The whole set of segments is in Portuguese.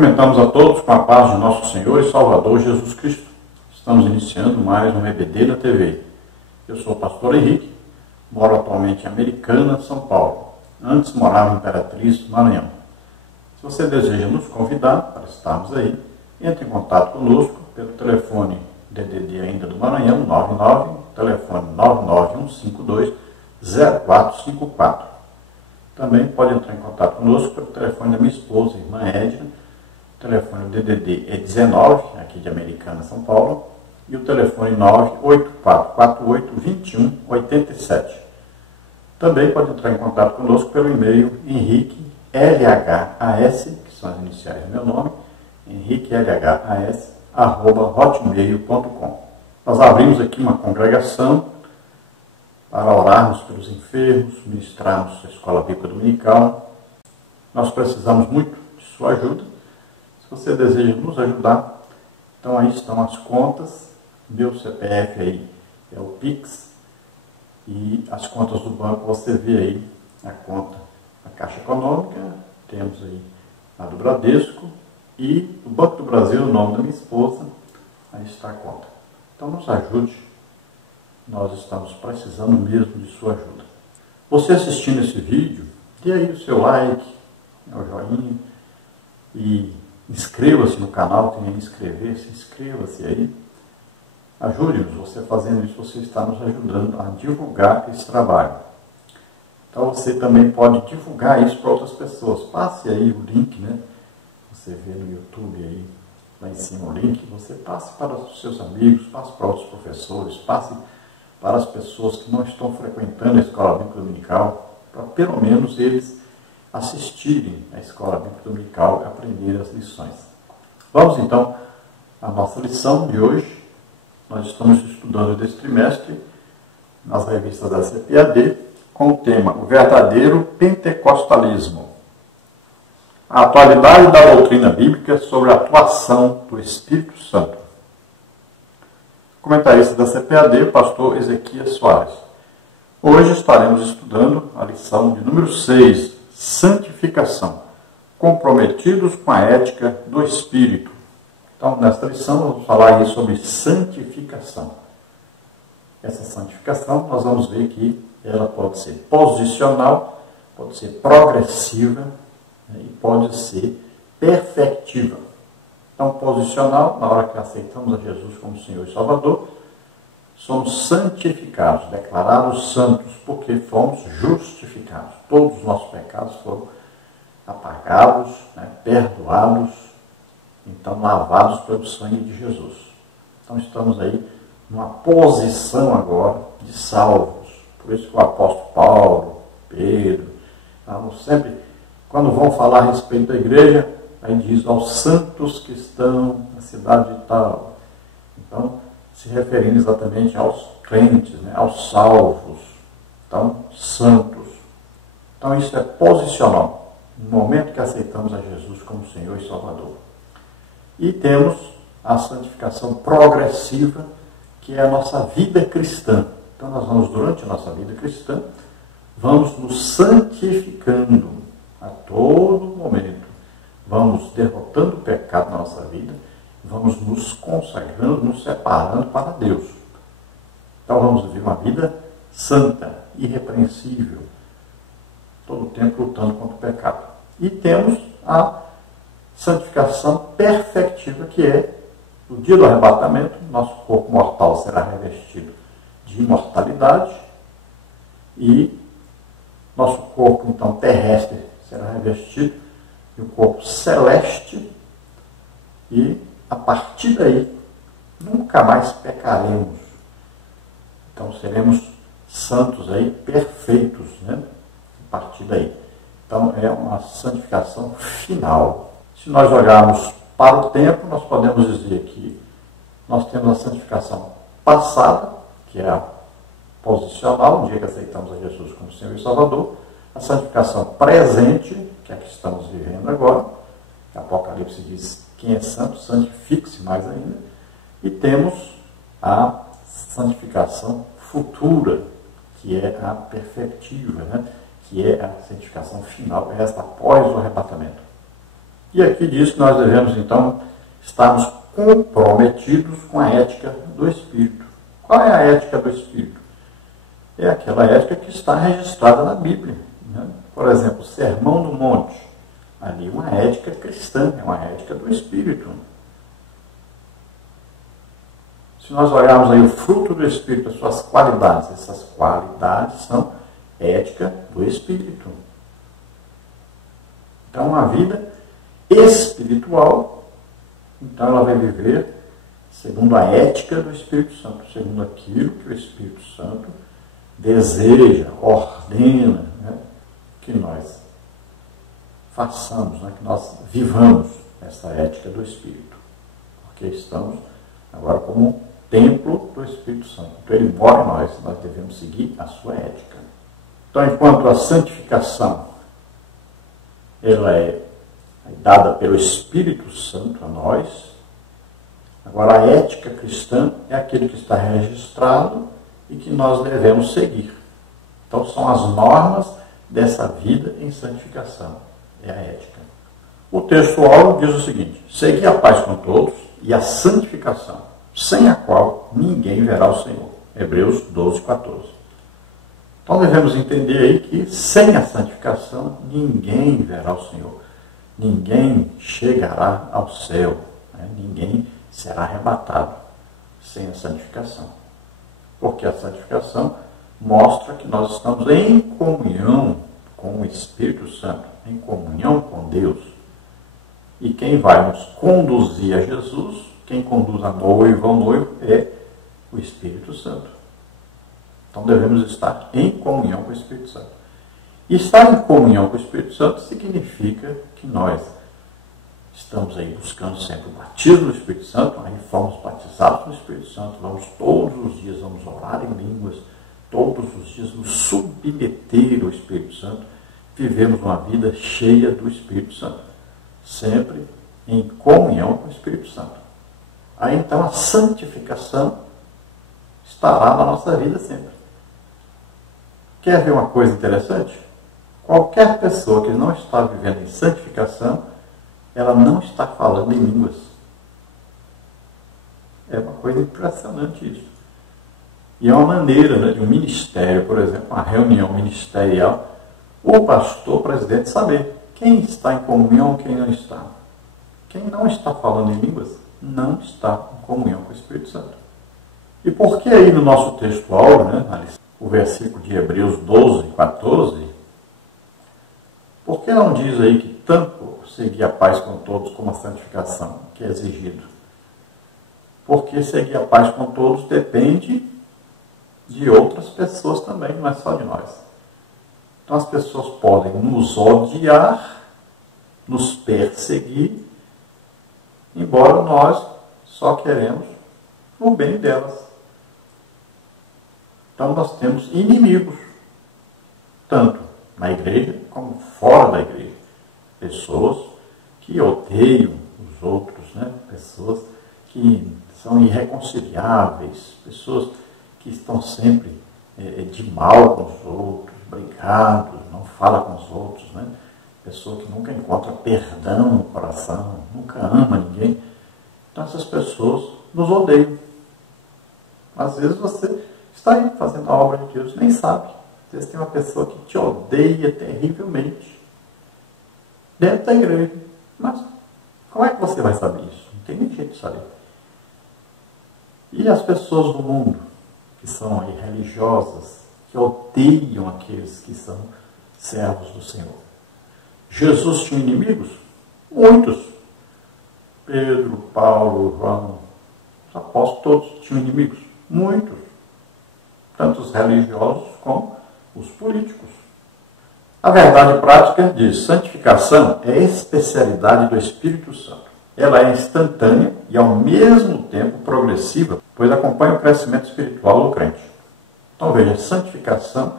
Cumprimentamos a todos com a paz de nosso Senhor e Salvador Jesus Cristo. Estamos iniciando mais um EBD da TV. Eu sou o pastor Henrique, moro atualmente em Americana, São Paulo. Antes morava em Imperatriz, Maranhão. Se você deseja nos convidar para estarmos aí, entre em contato conosco pelo telefone DDD ainda do Maranhão, 99, telefone 99152-0454. Também pode entrar em contato conosco pelo telefone da minha esposa, irmã Edna. O telefone DDD é 19, aqui de Americana, São Paulo, e o telefone 98448-2187. Também pode entrar em contato conosco pelo e-mail henriquelhas, que são as iniciais do meu nome, henriquelhas@hotmail.com. Nós abrimos aqui uma congregação para orarmos pelos enfermos, ministrarmos a escola bíblica dominical. Nós precisamos muito de sua ajuda. Se você deseja nos ajudar, então aí estão as contas. Meu CPF aí é o Pix. E as contas do banco, você vê aí a conta da Caixa Econômica, temos aí a do Bradesco e o Banco do Brasil, o nome da minha esposa, aí está a conta. Então nos ajude, nós estamos precisando mesmo de sua ajuda. Você assistindo esse vídeo, dê aí o seu like, o joinha e inscreva-se no canal, tem aí inscrever-se, inscreva-se aí. Ajude-nos, você fazendo isso, você está nos ajudando a divulgar esse trabalho. Então você também pode divulgar isso para outras pessoas. Passe aí o link, né? Você vê no YouTube aí, lá em cima o link, você passe para os seus amigos, passe para outros professores, passe para as pessoas que não estão frequentando a Escola Bíblica Dominical, para pelo menos eles assistirem à Escola Bíblica Dominical e aprenderem as lições. Vamos então à nossa lição de hoje. Nós estamos estudando desse trimestre nas revistas da CPAD com o tema O Verdadeiro Pentecostalismo. A atualidade da doutrina bíblica sobre a atuação do Espírito Santo. Comentarista da CPAD, o pastor Ezequias Soares. Hoje estaremos estudando a lição de número 6, Santificação, comprometidos com a ética do Espírito. Então, nesta lição, vamos falar aí sobre santificação. Essa santificação, nós vamos ver que ela pode ser posicional, pode ser progressiva, né, e pode ser perfectiva. Então, posicional, na hora que aceitamos a Jesus como Senhor e Salvador, somos santificados, declarados santos, porque fomos justificados. Todos os nossos pecados foram apagados, né, perdoados, então lavados pelo sangue de Jesus. Então estamos aí numa posição agora de salvos. Por isso que o apóstolo Paulo, Pedro, sempre, quando vão falar a respeito da igreja, aí diz aos santos que estão na cidade de tal. Então, se referindo exatamente aos crentes, né, aos salvos, então, santos. Então isso é posicional, no momento que aceitamos a Jesus como Senhor e Salvador. E temos a santificação progressiva, que é a nossa vida cristã. Então nós vamos, durante a nossa vida cristã, vamos nos santificando a todo momento. Vamos derrotando o pecado na nossa vida, vamos nos consagrando, nos separando para Deus. Então vamos viver uma vida santa, irrepreensível, todo o tempo lutando contra o pecado. E temos a santificação perfectiva, que é no dia do arrebatamento, nosso corpo mortal será revestido de imortalidade e nosso corpo, então, terrestre será revestido de um corpo celeste e, a partir daí, nunca mais pecaremos. Então, seremos santos aí, perfeitos, né? A partir daí. Então, é uma santificação final. Se nós olharmos para o tempo, nós podemos dizer que nós temos a santificação passada, que é a posicional, no dia que aceitamos a Jesus como Senhor e Salvador, a santificação presente, que é a que estamos vivendo agora, que Apocalipse diz, quem é santo, santifique-se mais ainda, e temos a santificação futura, que é a perfectiva, né? Que é a santificação final, esta após o arrebatamento. E aqui diz que nós devemos, então, estarmos comprometidos com a ética do Espírito. Qual é a ética do Espírito? É aquela ética que está registrada na Bíblia, né? Por exemplo, o Sermão do Monte. Ali é uma ética cristã, é uma ética do Espírito. Se nós olharmos aí o fruto do Espírito, as suas qualidades, essas qualidades são ética do Espírito. Então, uma vida espiritual, então ela vai viver segundo a ética do Espírito Santo, segundo aquilo que o Espírito Santo deseja, ordena, né, que nós façamos, né, que nós vivamos essa ética do Espírito. Porque estamos agora como um templo do Espírito Santo. Então ele mora em nós devemos seguir a sua ética. Então, enquanto a santificação ela é dada pelo Espírito Santo a nós, agora a ética cristã é aquilo que está registrado e que nós devemos seguir. Então são as normas dessa vida em santificação, é a ética. O textual diz o seguinte: segui a paz com todos e a santificação, sem a qual ninguém verá o Senhor. Hebreus 12, 14. Então devemos entender aí que sem a santificação ninguém verá o Senhor. Ninguém chegará ao céu, né? Ninguém será arrebatado sem a santificação. Porque a santificação mostra que nós estamos em comunhão com o Espírito Santo, em comunhão com Deus. E quem vai nos conduzir a Jesus, quem conduz a noiva ao noivo, é o Espírito Santo. Então devemos estar em comunhão com o Espírito Santo. E estar em comunhão com o Espírito Santo significa que nós estamos aí buscando sempre o batismo do Espírito Santo, aí fomos batizados no Espírito Santo, vamos todos os dias, vamos orar em línguas, todos os dias nos submeter ao Espírito Santo, vivemos uma vida cheia do Espírito Santo, sempre em comunhão com o Espírito Santo. Aí então a santificação estará na nossa vida sempre. Quer ver uma coisa interessante? Qualquer pessoa que não está vivendo em santificação, ela não está falando em línguas. É uma coisa impressionante isso. E é uma maneira, né, de um ministério, por exemplo, uma reunião ministerial, o pastor, o presidente, saber quem está em comunhão, quem não está. Quem não está falando em línguas, não está em comunhão com o Espírito Santo. E por que aí no nosso textual, né, o versículo de Hebreus 12, 14, por que não diz aí que tanto seguir a paz com todos como a santificação que é exigido? Porque seguir a paz com todos depende de outras pessoas também, não é só de nós. Então as pessoas podem nos odiar, nos perseguir, embora nós só queremos o bem delas. Então nós temos inimigos, tanto na igreja como fora da igreja. Pessoas que odeiam os outros, né? Pessoas que são irreconciliáveis, pessoas que estão sempre de mal com os outros, brigados, não fala com os outros, né? Pessoa que nunca encontra perdão no coração, nunca ama ninguém. Então essas pessoas nos odeiam. Às vezes você está aí fazendo a obra de Deus, nem sabe. Às vezes tem uma pessoa que te odeia terrivelmente dentro da igreja. Mas como é que você vai saber isso? Não tem nem jeito de saber. E as pessoas do mundo, que são aí religiosas, que odeiam aqueles que são servos do Senhor. Jesus tinha inimigos? Muitos. Pedro, Paulo, João, os apóstolos todos tinham inimigos? Muitos. Tanto os religiosos como os políticos. A verdade prática diz: santificação é especialidade do Espírito Santo. Ela é instantânea e ao mesmo tempo progressiva, pois acompanha o crescimento espiritual do crente. Então veja, santificação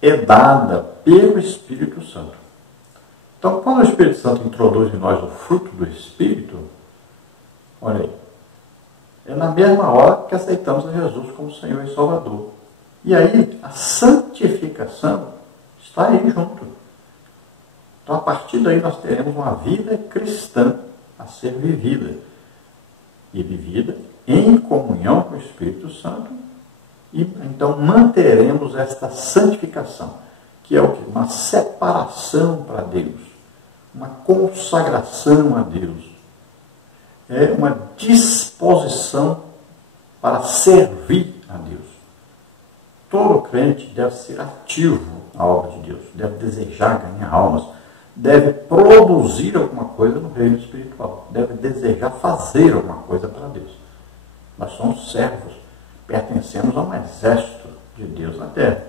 é dada pelo Espírito Santo. Então quando o Espírito Santo introduz em nós o fruto do Espírito, olha aí, é na mesma hora que aceitamos a Jesus como Senhor e Salvador. E aí, a santificação está aí junto. Então, a partir daí, nós teremos uma vida cristã a ser vivida. E vivida em comunhão com o Espírito Santo. E então manteremos esta santificação, que é o quê? Uma separação para Deus, uma consagração a Deus. É uma disposição para servir a Deus. Todo crente deve ser ativo na obra de Deus, deve desejar ganhar almas, deve produzir alguma coisa no reino espiritual, deve desejar fazer alguma coisa para Deus. Nós somos servos, pertencemos a um exército de Deus na terra.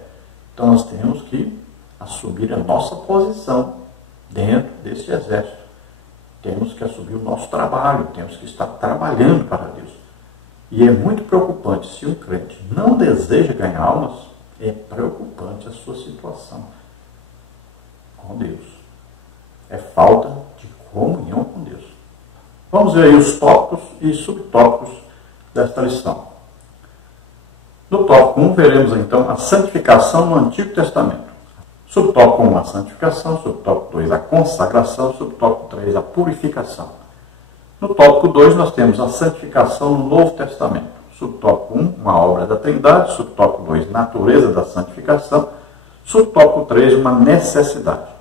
Então nós temos que assumir a nossa posição dentro desse exército. Temos que assumir o nosso trabalho, temos que estar trabalhando para Deus. E é muito preocupante, se um crente não deseja ganhar almas, é preocupante a sua situação com Deus. É falta de comunhão com Deus. Vamos ver aí os tópicos e subtópicos desta lição. No tópico 1, veremos então a santificação no Antigo Testamento. Subtópico 1, a santificação. Subtópico 2, a consagração. Subtópico 3, a purificação. No tópico 2, nós temos a santificação no Novo Testamento. Subtópico 1, uma obra da Trindade. Subtópico 2, natureza da santificação. Subtópico 3, uma necessidade.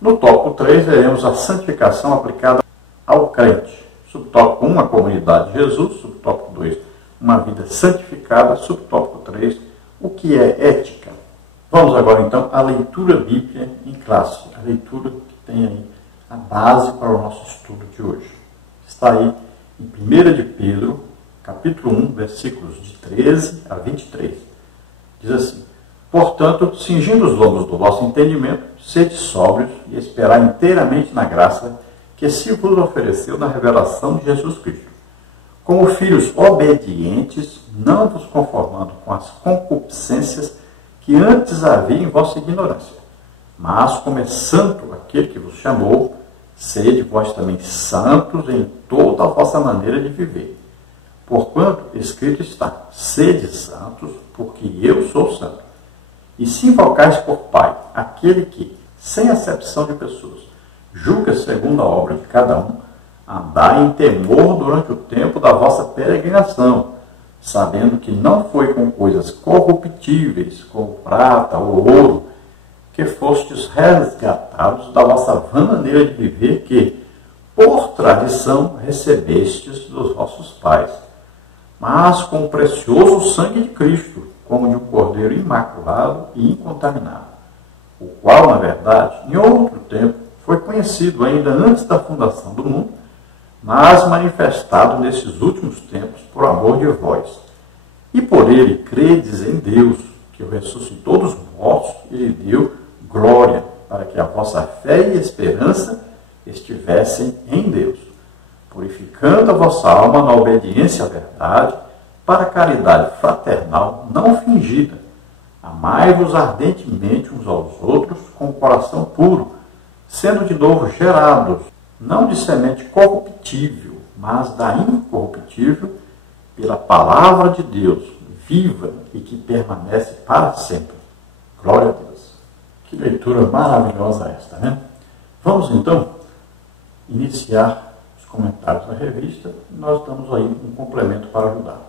No tópico 3, veremos a santificação aplicada ao crente. Subtópico 1, a comunidade de Jesus. Subtópico 2, uma vida santificada. Subtópico 3, o que é ética. Vamos agora então à leitura bíblica em classe. A leitura que tem aí a base para o nosso estudo de hoje. Está aí em 1 de Pedro, capítulo 1, versículos de 13 a 23. Diz assim: portanto, cingindo os lombos do vosso entendimento, sede sóbrios e esperai inteiramente na graça que se vos ofereceu na revelação de Jesus Cristo. Como filhos obedientes, não vos conformando com as concupiscências que antes havia em vossa ignorância. Mas, como é santo aquele que vos chamou, sede vós também santos em toda a vossa maneira de viver. Porquanto escrito está: sede santos, porque eu sou santo. E se invocais por Pai aquele que, sem acepção de pessoas, julga segundo a obra de cada um, andai em temor durante o tempo da vossa peregrinação, sabendo que não foi com coisas corruptíveis, como prata ou ouro, que fostes resgatados da vossa vã maneira de viver que, por tradição, recebestes dos vossos pais, mas com o precioso sangue de Cristo, como de um cordeiro imaculado e incontaminado, o qual, na verdade, em outro tempo, foi conhecido ainda antes da fundação do mundo, mas manifestado nesses últimos tempos por amor de vós. E por ele credes em Deus, que o ressuscitou dos mortos e lhe deu glória, para que a vossa fé e esperança estivessem em Deus, purificando a vossa alma na obediência à verdade, para a caridade fraternal não fingida. Amai-vos ardentemente uns aos outros com o coração puro, sendo de novo gerados, não de semente corruptível, mas da incorruptível, pela palavra de Deus, viva e que permanece para sempre. Glória a Deus. Que leitura maravilhosa esta, né? Vamos então iniciar os comentários da revista. Nós damos aí um complemento para ajudar.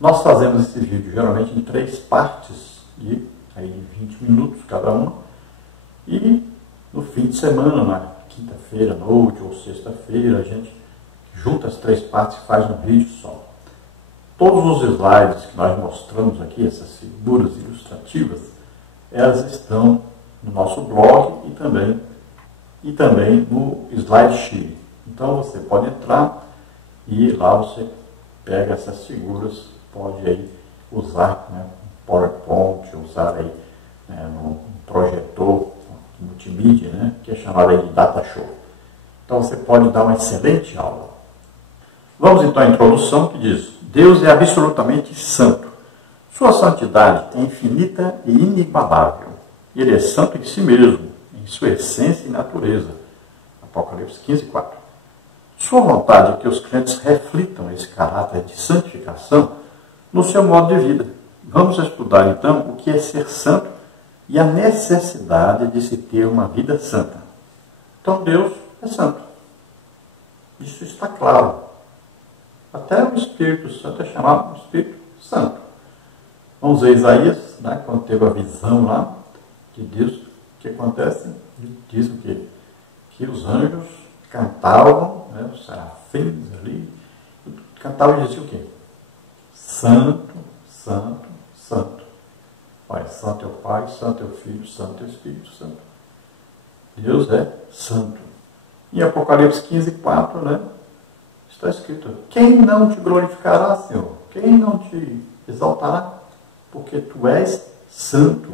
Nós fazemos esse vídeo geralmente em 3 partes, de aí 20 minutos cada uma, e no fim de semana, na quinta-feira, noite ou sexta-feira, a gente junta as 3 partes e faz um vídeo só. Todos os slides que nós mostramos aqui, essas figuras ilustrativas, elas estão no nosso blog e também no SlideShare. Então você pode entrar e lá você pega essas figuras, pode aí usar, né, PowerPoint, usar aí, no projetor multimídia, né, que é chamado aí de Data Show. Então você pode dar uma excelente aula. Vamos então à introdução, que diz: Deus é absolutamente santo. Sua santidade é infinita e inigualável. Ele é santo em si mesmo, em sua essência e natureza. Apocalipse 15:4. Sua vontade é que os crentes reflitam esse caráter de santificação no seu modo de vida. Vamos estudar então o que é ser santo e a necessidade de se ter uma vida santa. Então Deus é santo. Isso está claro. Até o Espírito Santo é chamado de Espírito Santo. Vamos ver Isaías, né, quando teve a visão lá de Deus, o que acontece? Diz o quê? Que os anjos cantavam, né, os serafins ali, cantavam e diziam o quê? Santo, Santo, Santo. Olha, Santo é o Pai, Santo é o Filho, Santo é o Espírito Santo. Deus é santo. Em Apocalipse 15:4, né, está escrito: quem não te glorificará, Senhor? Quem não te exaltará? Porque tu és santo.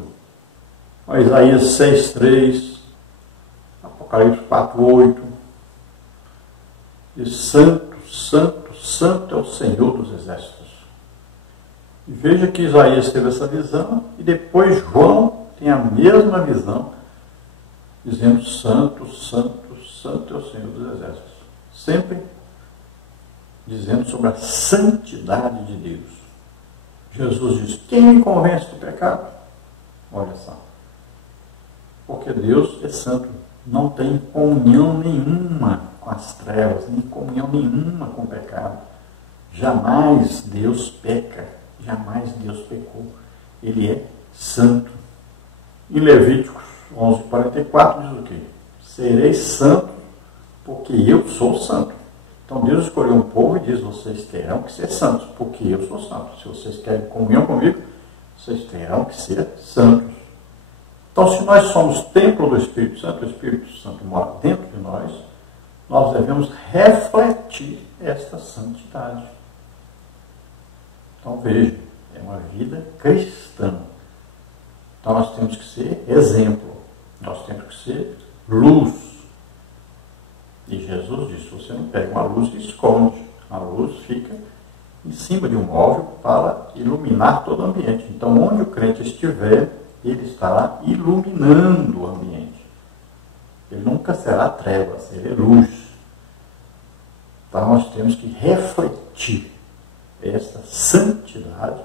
Olha, Isaías 6:3, Apocalipse 4:8. Diz: santo, santo, santo é o Senhor dos exércitos. E veja que Isaías teve essa visão, e depois João tem a mesma visão, dizendo: santo, santo, santo é o Senhor dos exércitos. Sempre dizendo sobre a santidade de Deus. Jesus diz: quem me convence do pecado? Olha só. Porque Deus é santo. Não tem comunhão nenhuma com as trevas, nem comunhão nenhuma com o pecado. Jamais Deus peca. Jamais Deus pecou. Ele é santo. Em Levíticos 11:44 diz o quê? Sereis santos, porque eu sou santo. Então Deus escolheu um povo e diz: vocês terão que ser santos, porque eu sou santo. Se vocês querem comunhão comigo, vocês terão que ser santos. Então, se nós somos templo do Espírito Santo, o Espírito Santo mora dentro de nós, nós devemos refletir esta santidade. Então veja, é uma vida cristã. Então nós temos que ser exemplo, nós temos que ser luz. E Jesus disse: você não pega uma luz e esconde, a luz fica em cima de um móvel para iluminar todo o ambiente. Então onde o crente estiver, ele estará iluminando o ambiente. Ele nunca será trevas, ele é luz. Então nós temos que refletir esta santidade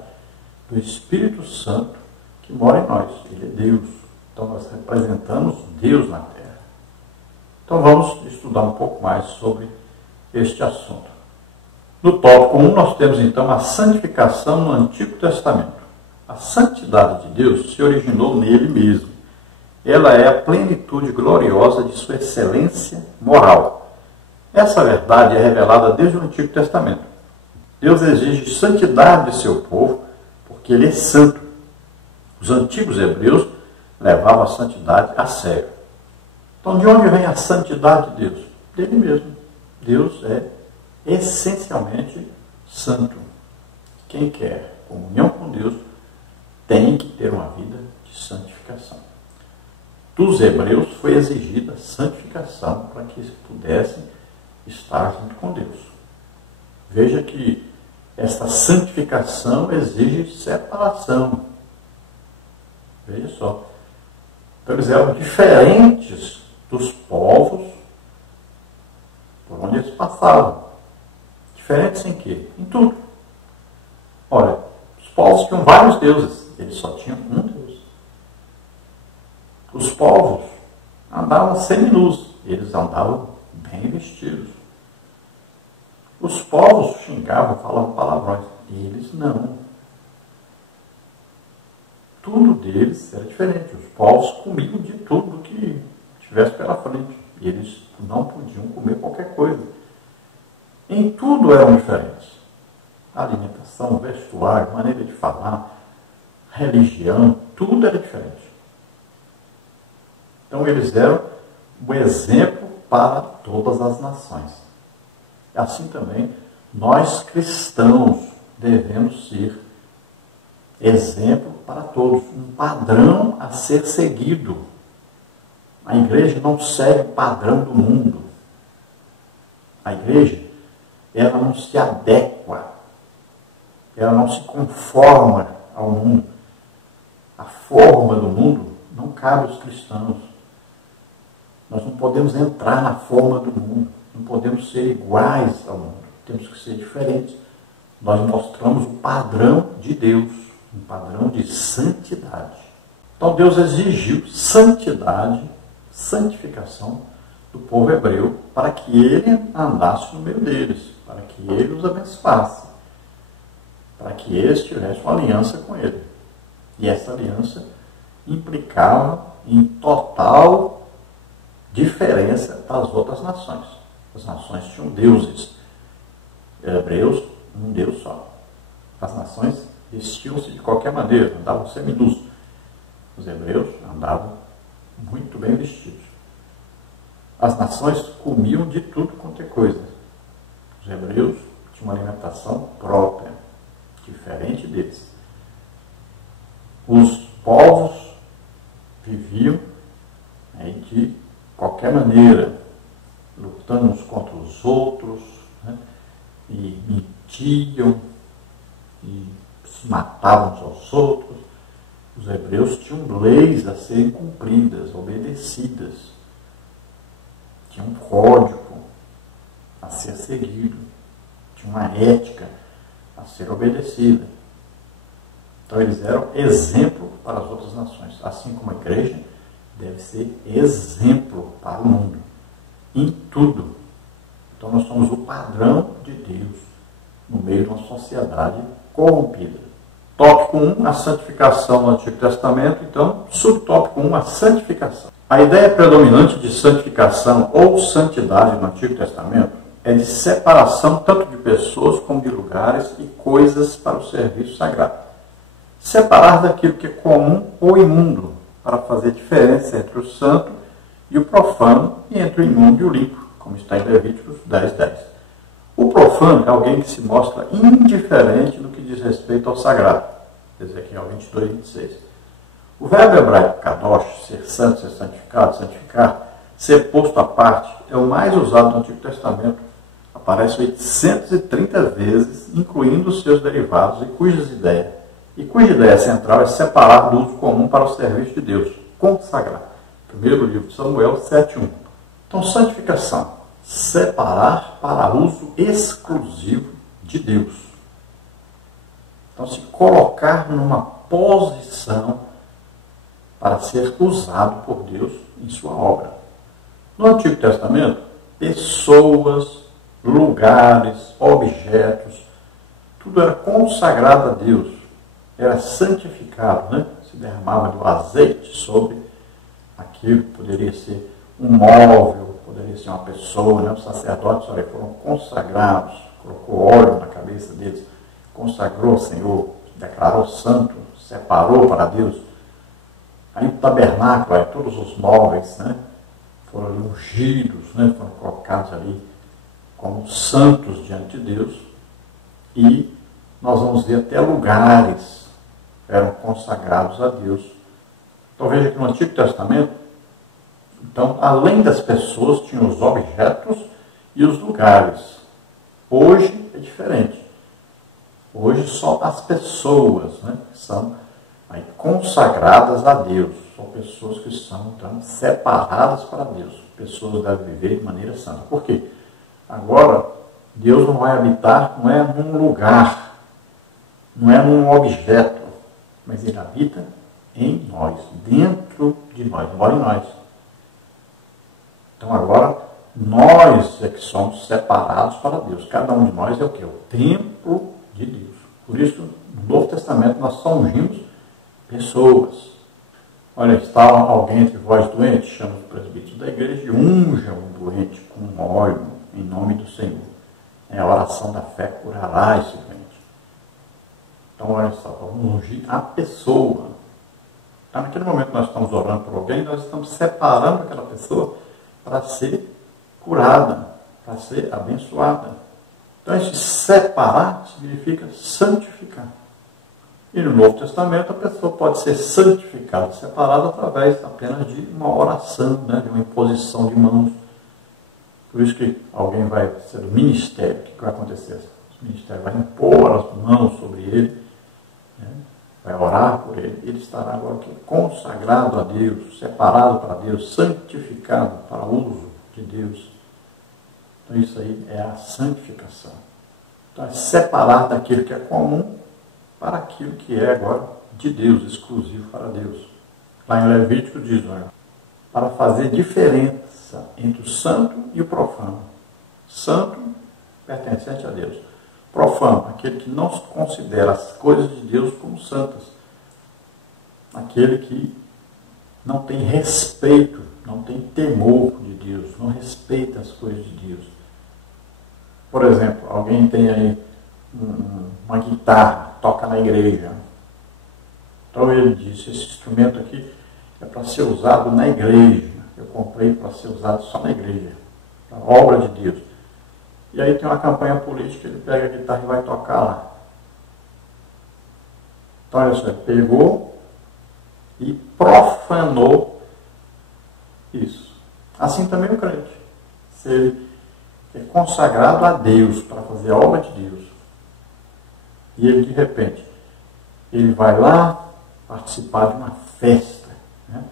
do Espírito Santo que mora em nós. Ele é Deus. Então nós representamos Deus na terra. Então vamos estudar um pouco mais sobre este assunto. No tópico 1 nós temos então a santificação no Antigo Testamento. A santidade de Deus se originou nele mesmo. Ela é a plenitude gloriosa de sua excelência moral. Essa verdade é revelada desde o Antigo Testamento. Deus exige santidade de seu povo, porque ele é santo. Os antigos hebreus levavam a santidade a sério. Então, de onde vem a santidade de Deus? Dele mesmo. Deus é essencialmente santo. Quem quer comunhão com Deus tem que ter uma vida de santificação. Dos hebreus foi exigida a santificação para que pudessem estar junto com Deus. Veja que esta santificação exige separação. Veja só. Então eles eram diferentes dos povos por onde eles passavam. Diferentes em quê? Em tudo. Olha, os povos tinham vários deuses, eles só tinham um Deus. Os povos andavam seminus, eles andavam bem vestidos. Os povos xingavam, falavam palavrões, eles não. Tudo deles era diferente. Os povos comiam de tudo que tivesse pela frente. E eles não podiam comer qualquer coisa. Em tudo eram diferentes. Alimentação, vestuário, maneira de falar, religião, tudo era diferente. Então eles eram um exemplo para todas as nações. Assim também, nós cristãos devemos ser exemplo para todos, um padrão a ser seguido. A igreja não segue o padrão do mundo. A igreja, ela não se adequa, ela não se conforma ao mundo. A forma do mundo não cabe aos cristãos. Nós não podemos entrar na forma do mundo, não podemos ser iguais ao mundo, temos que ser diferentes. Nós mostramos o padrão de Deus, um padrão de santidade. Então Deus exigiu santidade, santificação do povo hebreu para que ele andasse no meio deles, para que ele os abençoasse, para que eles tivessem uma aliança com ele. E essa aliança implicava em total diferença das outras nações. As nações tinham deuses, hebreus, um Deus só. As nações vestiam-se de qualquer maneira, andavam seminus. Os hebreus andavam muito bem vestidos. As nações comiam de tudo quanto é coisa. Os hebreus tinham uma alimentação própria, diferente deles. Os povos viviam de qualquer maneira, lutando uns contra os outros, né? E mentiam, e se matavam uns aos outros. Os hebreus tinham leis a serem cumpridas, obedecidas. Tinha um código a ser seguido. Tinha uma ética a ser obedecida. Então eles eram exemplo para as outras nações. Assim como a igreja deve ser exemplo para o mundo. Em tudo. Então nós somos o padrão de Deus no meio de uma sociedade corrompida. Tópico 1, a santificação no Antigo Testamento. Então, subtópico 1, a santificação. A ideia predominante de santificação ou santidade no Antigo Testamento é de separação tanto de pessoas como de lugares e coisas para o serviço sagrado. Separar daquilo que é comum ou imundo, para fazer diferença entre o santo e o profano, e entre o imundo e o limpo, como está em Levíticos 10:10. O profano é alguém que se mostra indiferente no que diz respeito ao sagrado. Ezequiel 22:26. O verbo hebraico kadosh, ser santo, ser santificado, santificar, ser posto à parte, é o mais usado no Antigo Testamento. Aparece 830 vezes, incluindo os seus derivados, e cuja ideia central é separar do uso comum para o serviço de Deus, consagrar. Primeiro livro de Samuel 7:1. Então, santificação, separar para uso exclusivo de Deus. Então, se colocar numa posição para ser usado por Deus em sua obra. No Antigo Testamento, pessoas, lugares, objetos, tudo era consagrado a Deus, era santificado, né? Se derramava do azeite sobre aquilo que poderia ser um móvel, poderia ser uma pessoa, né? Os sacerdotes foram consagrados, colocou óleo na cabeça deles, consagrou o Senhor, declarou santo, separou para Deus. Aí o tabernáculo, todos os móveis, né? Foram ungidos, né? Foram colocados ali como santos diante de Deus. E nós vamos ver até lugares eram consagrados a Deus. Então veja que no Antigo Testamento, então, além das pessoas, tinham os objetos e os lugares. Hoje é diferente. Hoje só as pessoas, né, que são consagradas a Deus. São pessoas que são então, separadas para Deus. Pessoas devem viver de maneira santa. Por quê? Agora, Deus não vai habitar, não é num lugar, não é num objeto, mas Ele habita em nós, dentro de nós, mora em nós. Então agora, nós é que somos separados para Deus. Cada um de nós é o quê? O templo de Deus. Por isso, no Novo Testamento, nós só ungimos pessoas. Olha, está alguém entre vós doente, chama os presbíteros da igreja e unja o doente com óleo em nome do Senhor. A oração da fé curará esse doente. Então, olha só, vamos ungir a pessoa. Então, naquele momento que nós estamos orando por alguém, nós estamos separando aquela pessoa para ser curada, para ser abençoada. Então, esse separar significa santificar. E no Novo Testamento, a pessoa pode ser santificada, separada através apenas de uma oração, né, de uma imposição de mãos. Por isso que alguém vai ser do ministério. O que vai acontecer? O ministério vai impor as mãos sobre ele, né, vai orar por ele. Ele estará agora aqui consagrado a Deus, separado para Deus, santificado para o uso de Deus. Então isso aí é a santificação. Então é separar daquilo que é comum para aquilo que é agora de Deus, exclusivo para Deus. Lá em Levítico diz, olha, para fazer diferença entre o santo e o profano. Santo, pertencente a Deus. Profano, aquele que não considera as coisas de Deus como santas. Aquele que não tem respeito, não tem temor de Deus, não respeita as coisas de Deus. Por exemplo, alguém tem aí uma guitarra, toca na igreja. Então ele disse, esse instrumento aqui é para ser usado na igreja. Eu comprei para ser usado só na igreja, para a obra de Deus. E aí tem uma campanha política, ele pega a guitarra e vai tocar lá. Então olha só, ele pegou e profanou isso. Assim também o crente. Se ele é consagrado a Deus para fazer a obra de Deus, e ele de repente, ele vai lá participar de uma festa, né?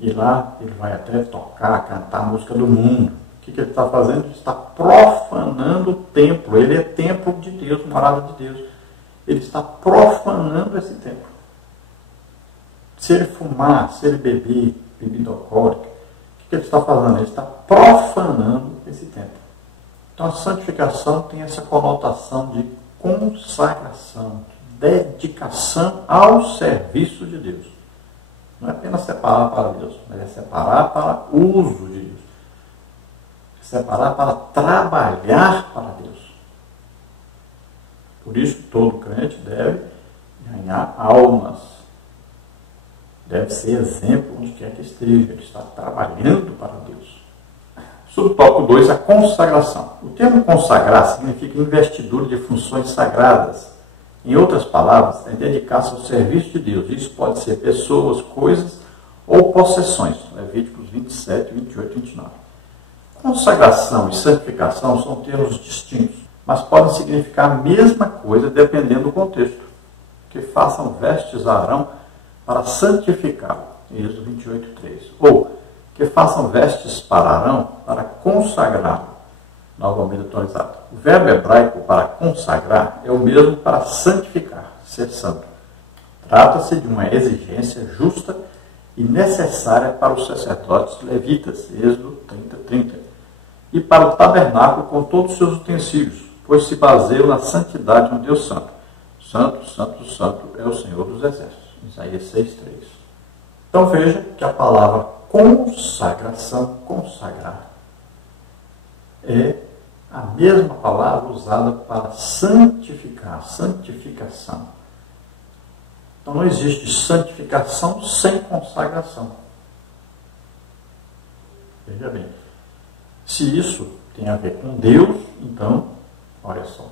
E lá ele vai até tocar, cantar a música do mundo. O que ele está fazendo? Ele está profanando o templo. Ele é templo de Deus, morada de Deus. Ele está profanando esse templo. Se ele fumar, se ele beber bebida alcoólica, o que ele está fazendo? Ele está profanando esse templo. Então a santificação tem essa conotação de consagração, dedicação ao serviço de Deus. Não é apenas separar para Deus, mas é separar para uso de Deus. É separar para trabalhar para Deus. Por isso, todo crente deve ganhar almas. Deve ser exemplo onde quer que esteja. Ele está trabalhando para Deus. Subtópico 2, a consagração. O termo consagrar significa investidura de funções sagradas. Em outras palavras, é dedicar-se ao serviço de Deus. Isso pode ser pessoas, coisas ou possessões. Levíticos 27, 28 e 29. Consagração e santificação são termos distintos, mas podem significar a mesma coisa dependendo do contexto. Que façam vestes a Arão para santificá-lo. Êxodo 28, 3. Ou que façam vestes para Arão para consagrá-lo. Nova Almeida atualizada. O verbo hebraico para consagrar é o mesmo para santificar, ser santo. Trata-se de uma exigência justa e necessária para os sacerdotes levitas, Êxodo 30, 30. E para o tabernáculo com todos os seus utensílios, pois se baseiam na santidade de um Deus santo. Santo, santo, santo é o Senhor dos Exércitos. Isaías 6, 3. Então veja que a palavra consagração, consagrar, é a mesma palavra usada para santificar, santificação. Então não existe santificação sem consagração. Veja bem, se isso tem a ver com Deus, então, olha só,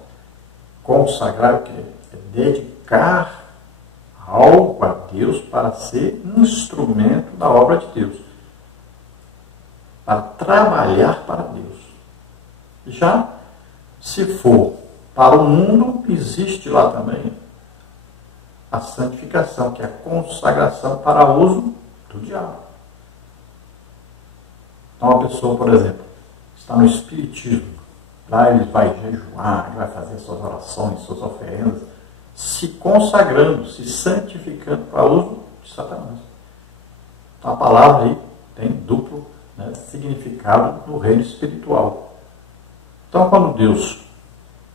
consagrar o quê? É dedicar algo a Deus para ser instrumento da obra de Deus, para trabalhar para Deus. Já se for para o mundo, existe lá também a santificação, que é a consagração para uso do diabo. Então, uma pessoa, por exemplo, está no espiritismo, lá ele vai jejuar, ele vai fazer suas orações, suas oferendas, se consagrando, se santificando para uso de Satanás. Então, a palavra aí tem duplo, né, significado no reino espiritual. Então, quando Deus,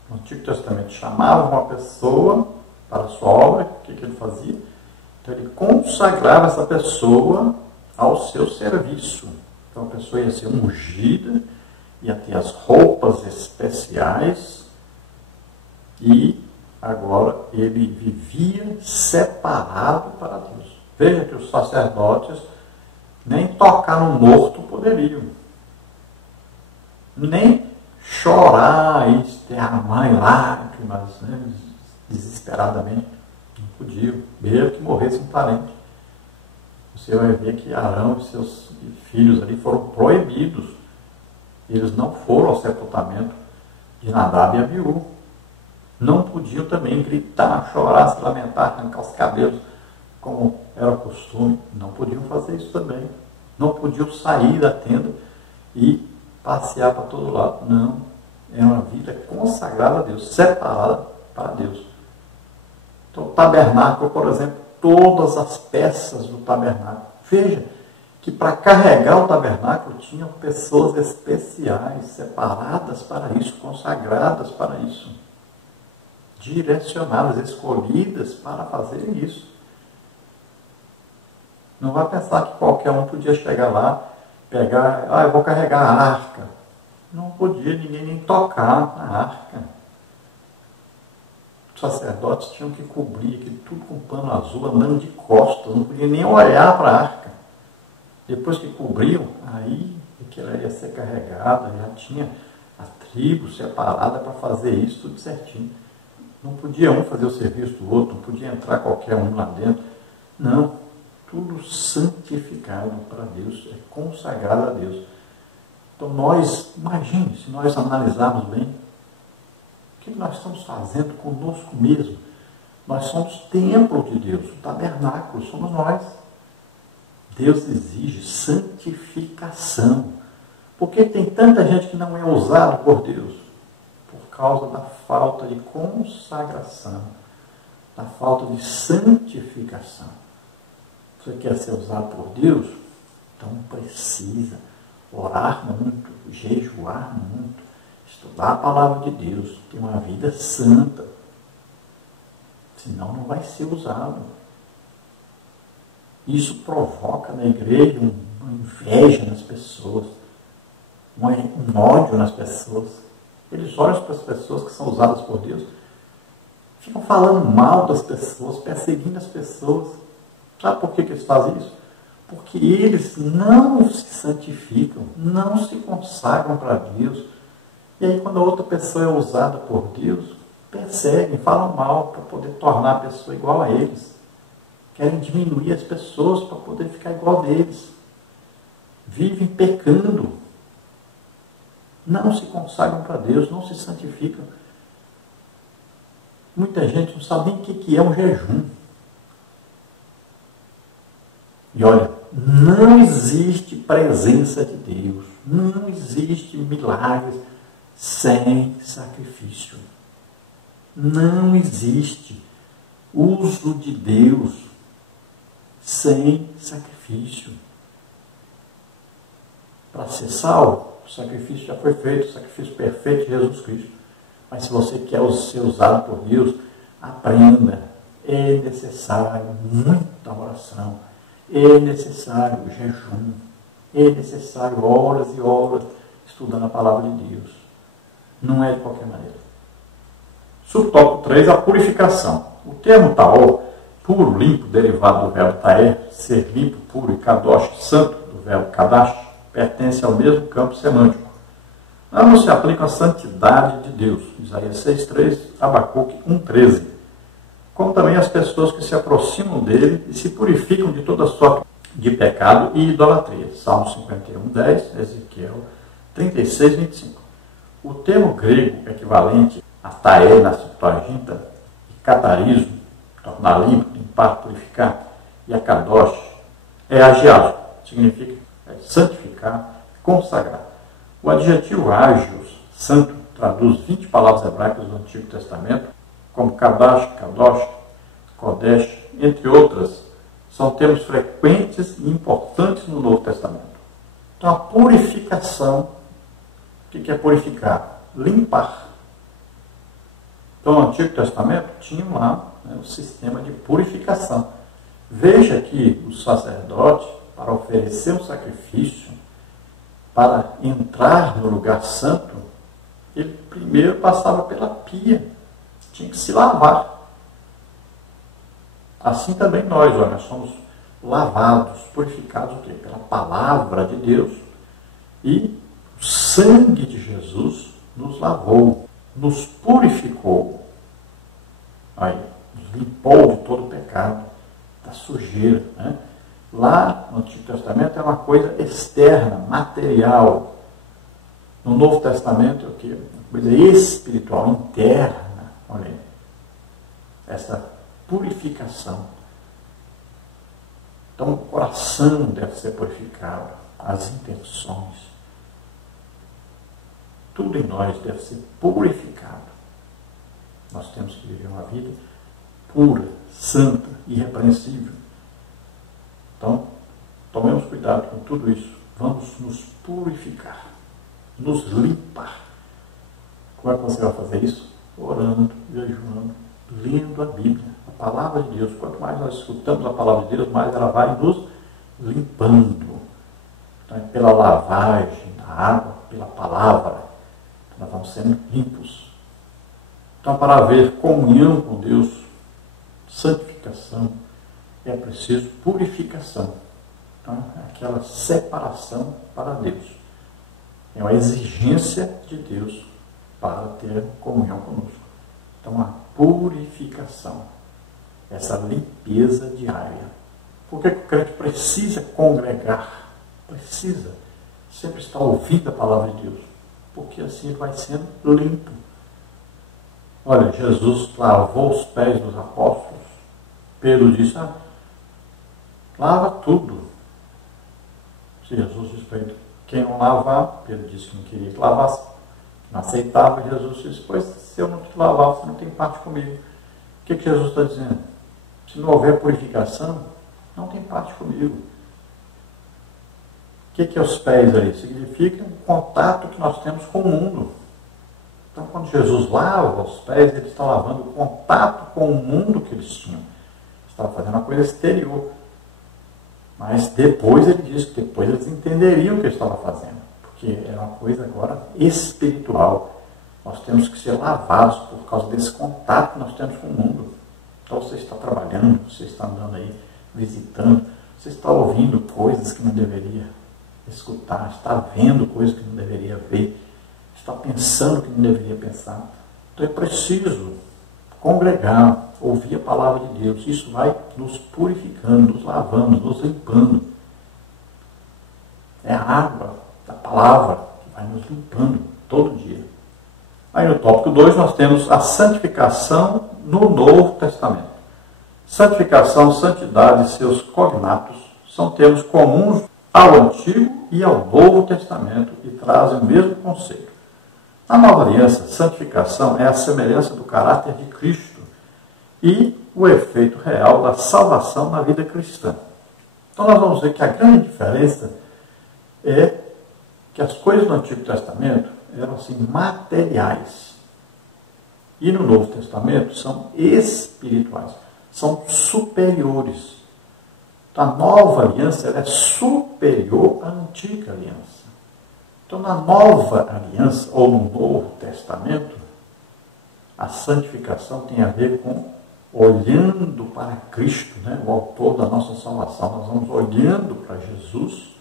no Antigo Testamento, chamava uma pessoa para a sua obra, o que ele fazia? Então, ele consagrava essa pessoa ao seu serviço. Então, a pessoa ia ser ungida, ia ter as roupas especiais e agora ele vivia separado para Deus. Veja que os sacerdotes nem tocar no morto poderiam, nem chorar e derramar em lágrimas, né, desesperadamente, não podiam, mesmo que morresse um parente. Você vai ver que Arão e seus filhos ali foram proibidos. Eles não foram ao sepultamento de Nadab e Abiú. Não podiam também gritar, chorar, se lamentar, arrancar os cabelos, como era o costume. Não podiam fazer isso também. Não podiam sair da tenda e passear para todo lado. Não. É uma vida consagrada a Deus, separada para Deus. Então, o tabernáculo, por exemplo, todas as peças do tabernáculo. Veja que para carregar o tabernáculo tinham pessoas especiais, separadas para isso, consagradas para isso, direcionadas, escolhidas para fazer isso. Não vai pensar que qualquer um podia chegar lá, pegar, eu vou carregar a arca. Não podia ninguém nem tocar na arca. Os sacerdotes tinham que cobrir aquilo tudo com pano azul, andando de costas, não podia nem olhar para a arca. Depois que cobriam, aí que ela ia ser carregada, já tinha a tribo separada para fazer isso tudo certinho. Não podia um fazer o serviço do outro, não podia entrar qualquer um lá dentro. Não, tudo santificado para Deus, é consagrado a Deus. Então nós, imagine, se nós analisarmos bem, o que nós estamos fazendo conosco mesmo? Nós somos templo de Deus, o tabernáculo, somos nós. Deus exige santificação. Por que tem tanta gente que não é usada por Deus? Por causa da falta de consagração, da falta de santificação. Você quer ser usado por Deus? Então precisa orar muito, jejuar muito, estudar a palavra de Deus, ter uma vida santa. Senão não vai ser usado. Isso provoca na igreja uma inveja nas pessoas, um ódio nas pessoas. Eles olham para as pessoas que são usadas por Deus, ficam falando mal das pessoas, perseguindo as pessoas. Sabe por que eles fazem isso? Porque eles não se santificam, não se consagram para Deus. E aí quando a outra pessoa é usada por Deus, perseguem, falam mal para poder tornar a pessoa igual a eles. Querem diminuir as pessoas para poder ficar igual a eles. Vivem pecando. Não se consagram para Deus, não se santificam. Muita gente não sabe nem o que é um jejum. E olha, não existe presença de Deus, não existe milagres sem sacrifício. Não existe uso de Deus sem sacrifício. Para ser salvo, o sacrifício já foi feito, o sacrifício perfeito de Jesus Cristo. Mas se você quer ser usado por Deus, aprenda. É necessário muita oração, é necessário jejum, é necessário horas e horas estudando a palavra de Deus. Não é de qualquer maneira. Subtópico 3, a purificação. O termo taor, puro, limpo, derivado do verbo taer, ser limpo, puro, e kadosh, santo, do verbo kadash, pertence ao mesmo campo semântico. Ambos se aplicam à santidade de Deus, Isaías 6,3, Abacuque 1,13, como também as pessoas que se aproximam dele e se purificam de toda sorte de pecado e idolatria, Salmo 51,10, Ezequiel 36,25. O termo grego equivalente a taer na Septuaginta, e catarizo, tornar limpo, limpar, purificar, e a kadosh é agiazo, significa santificar, consagrar. O adjetivo ágios, santo, traduz 20 palavras hebraicas do Antigo Testamento, como kadash, kadosh, kodesh, entre outras, são termos frequentes e importantes no Novo Testamento. Então, a purificação, o que é purificar? Limpar. Então, no Antigo Testamento tinha lá o sistema de purificação. Veja que o sacerdote, para oferecer um sacrifício, para entrar no lugar santo, ele primeiro passava pela pia, tinha que se lavar. Assim também nós, olha, somos lavados, purificados o quê? Pela palavra de Deus, e o sangue de Jesus nos lavou, nos purificou, aí, nos limpou de todo o pecado, da sujeira, né? Lá no Antigo Testamento é uma coisa externa, material. No Novo Testamento é o quê? Uma coisa espiritual, interna. Olha aí. Essa purificação. Então o coração deve ser purificado, as intenções. Tudo em nós deve ser purificado. Nós temos que viver uma vida pura, santa, irrepreensível. Então, tomemos cuidado com tudo isso. Vamos nos purificar, nos limpar. Como é que você vai fazer isso? Orando, jejuando, lendo a Bíblia, a palavra de Deus. Quanto mais nós escutamos a palavra de Deus, mais ela vai nos limpando. Então, é pela lavagem da água, pela palavra, nós vamos sendo limpos. Então, para haver comunhão com Deus, santificação, é preciso purificação. Então, é aquela separação para Deus. É uma exigência de Deus para ter comunhão conosco. Então, a purificação, essa limpeza diária. Por que o crente precisa congregar? Precisa sempre estar ouvindo a palavra de Deus, porque assim ele vai sendo limpo. Olha, Jesus lavou os pés dos apóstolos. Pedro disse, lava tudo. Se Jesus disse para ele, quem não lavar, Pedro disse que não queria que lavasse, não aceitava. Jesus disse, pois se eu não te lavar, você não tem parte comigo. O que Jesus está dizendo? Se não houver purificação, não tem parte comigo. O que é os pés aí? Significa o contato que nós temos com o mundo. Então, quando Jesus lava os pés, ele está lavando o contato com o mundo que eles tinham. Estava fazendo uma coisa exterior. Mas depois ele diz que depois eles entenderiam o que ele estava fazendo. Porque é uma coisa agora espiritual. Nós temos que ser lavados por causa desse contato que nós temos com o mundo. Então você está trabalhando, você está andando aí, visitando, você está ouvindo coisas que não deveria escutar, está vendo coisas que não deveria ver, está pensando que não deveria pensar. Então é preciso congregar, ouvir a palavra de Deus. Isso vai nos purificando, nos lavando, nos limpando. É a água da palavra que vai nos limpando todo dia. Aí no tópico 2 nós temos a santificação no Novo Testamento. Santificação, santidade e seus cognatos são termos comuns ao Antigo e ao Novo Testamento e trazem o mesmo conceito. Na Nova Aliança, santificação é a semelhança do caráter de Cristo e o efeito real da salvação na vida cristã. Então nós vamos ver que a grande diferença é que as coisas do Antigo Testamento eram assim materiais e no Novo Testamento são espirituais, são superiores. Então, a nova aliança ela é superior à antiga aliança. Então, na nova aliança ou no Novo Testamento, a santificação tem a ver com olhando para Cristo, né? O autor da nossa salvação. Nós vamos olhando para Jesus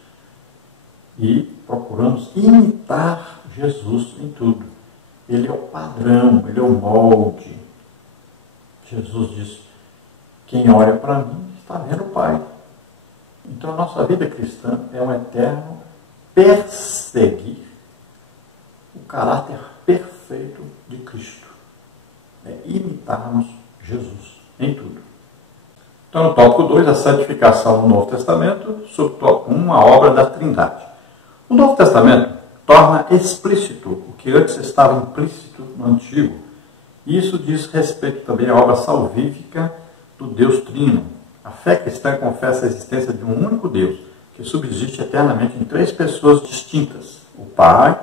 e procuramos imitar Jesus em tudo. Ele é o padrão, ele é o molde. Jesus disse, quem olha para mim está vendo o Pai. Então a nossa vida cristã é um eterno perseguir o caráter perfeito de Cristo. É imitarmos Jesus em tudo. Então no tópico 2, a santificação no Novo Testamento, sob o tópico 1, a obra da Trindade. O Novo Testamento torna explícito o que antes estava implícito no Antigo. Isso diz respeito também à obra salvífica do Deus Trino. A fé cristã confessa a existência de um único Deus, que subsiste eternamente em três pessoas distintas, o Pai,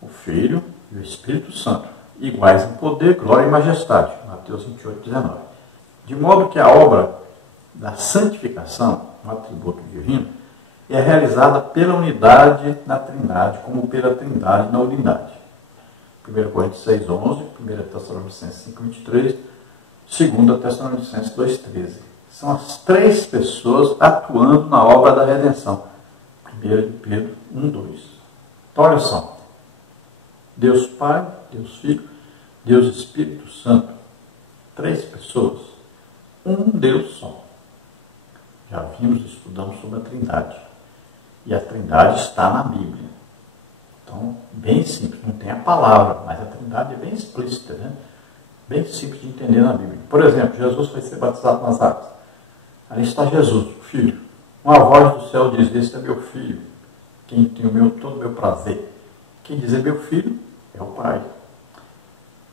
o Filho e o Espírito Santo, iguais em poder, glória e majestade, Mateus 28, 19. De modo que a obra da santificação, um atributo divino, é realizada pela unidade na Trindade, como pela Trindade na unidade. 1 Coríntios 6, 11, 1 Tessalonicenses 5, 23, 2 Tessalonicenses 2, 13. São as três pessoas atuando na obra da redenção. 1 Pedro 1, 2. Então, olha só. Deus Pai, Deus Filho, Deus Espírito Santo. Três pessoas. Um Deus só. Já vimos, estudamos sobre a Trindade. E a Trindade está na Bíblia. Então, bem simples. Não tem a palavra, mas a Trindade é bem explícita, né? Bem simples de entender na Bíblia. Por exemplo, Jesus foi ser batizado nas águas. Ali está Jesus, o Filho. Uma voz do céu diz, esse é meu Filho, quem tem todo o meu prazer. Quem diz é meu Filho é o Pai.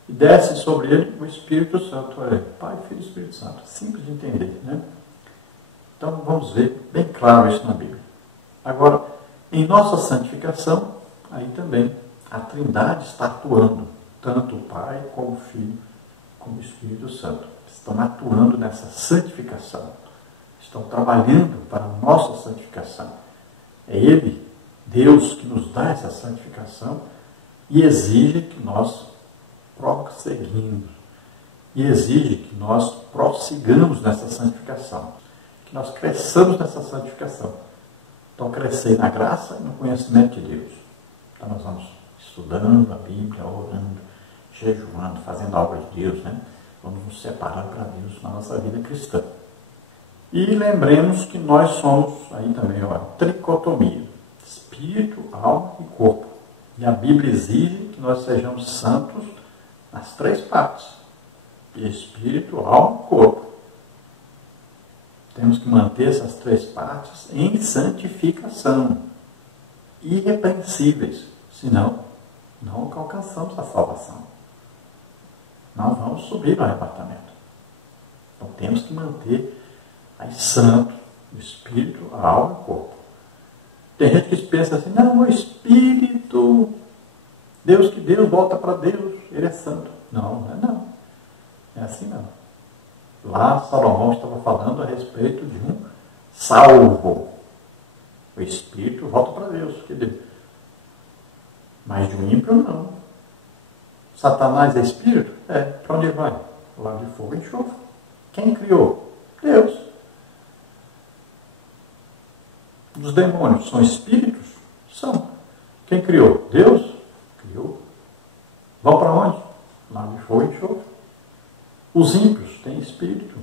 E desce sobre ele o Espírito Santo. Olha, Pai, Filho e Espírito Santo. Simples de entender, né? Então vamos ver bem claro isso na Bíblia. Agora, em nossa santificação, aí também a Trindade está atuando, tanto o Pai como o Filho, como o Espírito Santo. Estão atuando nessa santificação, estão trabalhando para a nossa santificação. É Ele, Deus, que nos dá essa santificação e exige que nós prosseguimos, e exige que nós prossigamos nessa santificação, que nós cresçamos nessa santificação. Então, crescer na graça e no conhecimento de Deus. Então, nós vamos estudando a Bíblia, orando, jejuando, fazendo a obra de Deus, né? Vamos nos separando para Deus na nossa vida cristã. E lembremos que nós somos, aí também, ó, tricotomia, espírito, alma e corpo. E a Bíblia exige que nós sejamos santos nas três partes, espírito, alma e corpo. Temos que manter essas três partes em santificação, irrepreensíveis, senão não alcançamos a salvação. Não vamos subir no arrebatamento. Então temos que manter aí santo, o espírito, a alma e o corpo. Tem gente que pensa assim, não, o espírito, Deus que Deus, volta para Deus, ele é santo. Não, não é não. É assim não. Lá Salomão estava falando a respeito de um salvo. O espírito volta para Deus. Mas de um ímpio não. Satanás é espírito? É. Para onde ele vai? Lá de fogo e enxofre. Quem criou? Deus. Os demônios são espíritos? São. Quem criou? Deus? Criou. Vão para onde? Lá de fogo e enxofre. Os ímpios têm espírito.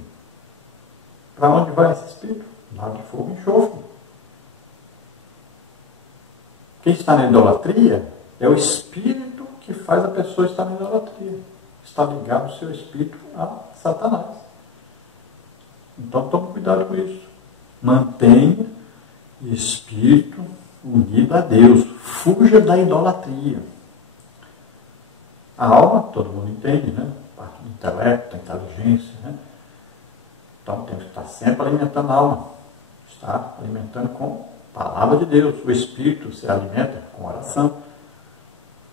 Para onde vai esse espírito? Lá de fogo e enxofre. Quem está na idolatria é o espírito que faz a pessoa estar na idolatria. Está ligado o seu espírito a Satanás. Então tome cuidado com isso. Mantenha o espírito unido a Deus. Fuja da idolatria. A alma, todo mundo entende, né? Parte do intelecto, da inteligência, né? Então temos que estar sempre alimentando a alma. Estar alimentando com a palavra de Deus. O espírito se alimenta com oração.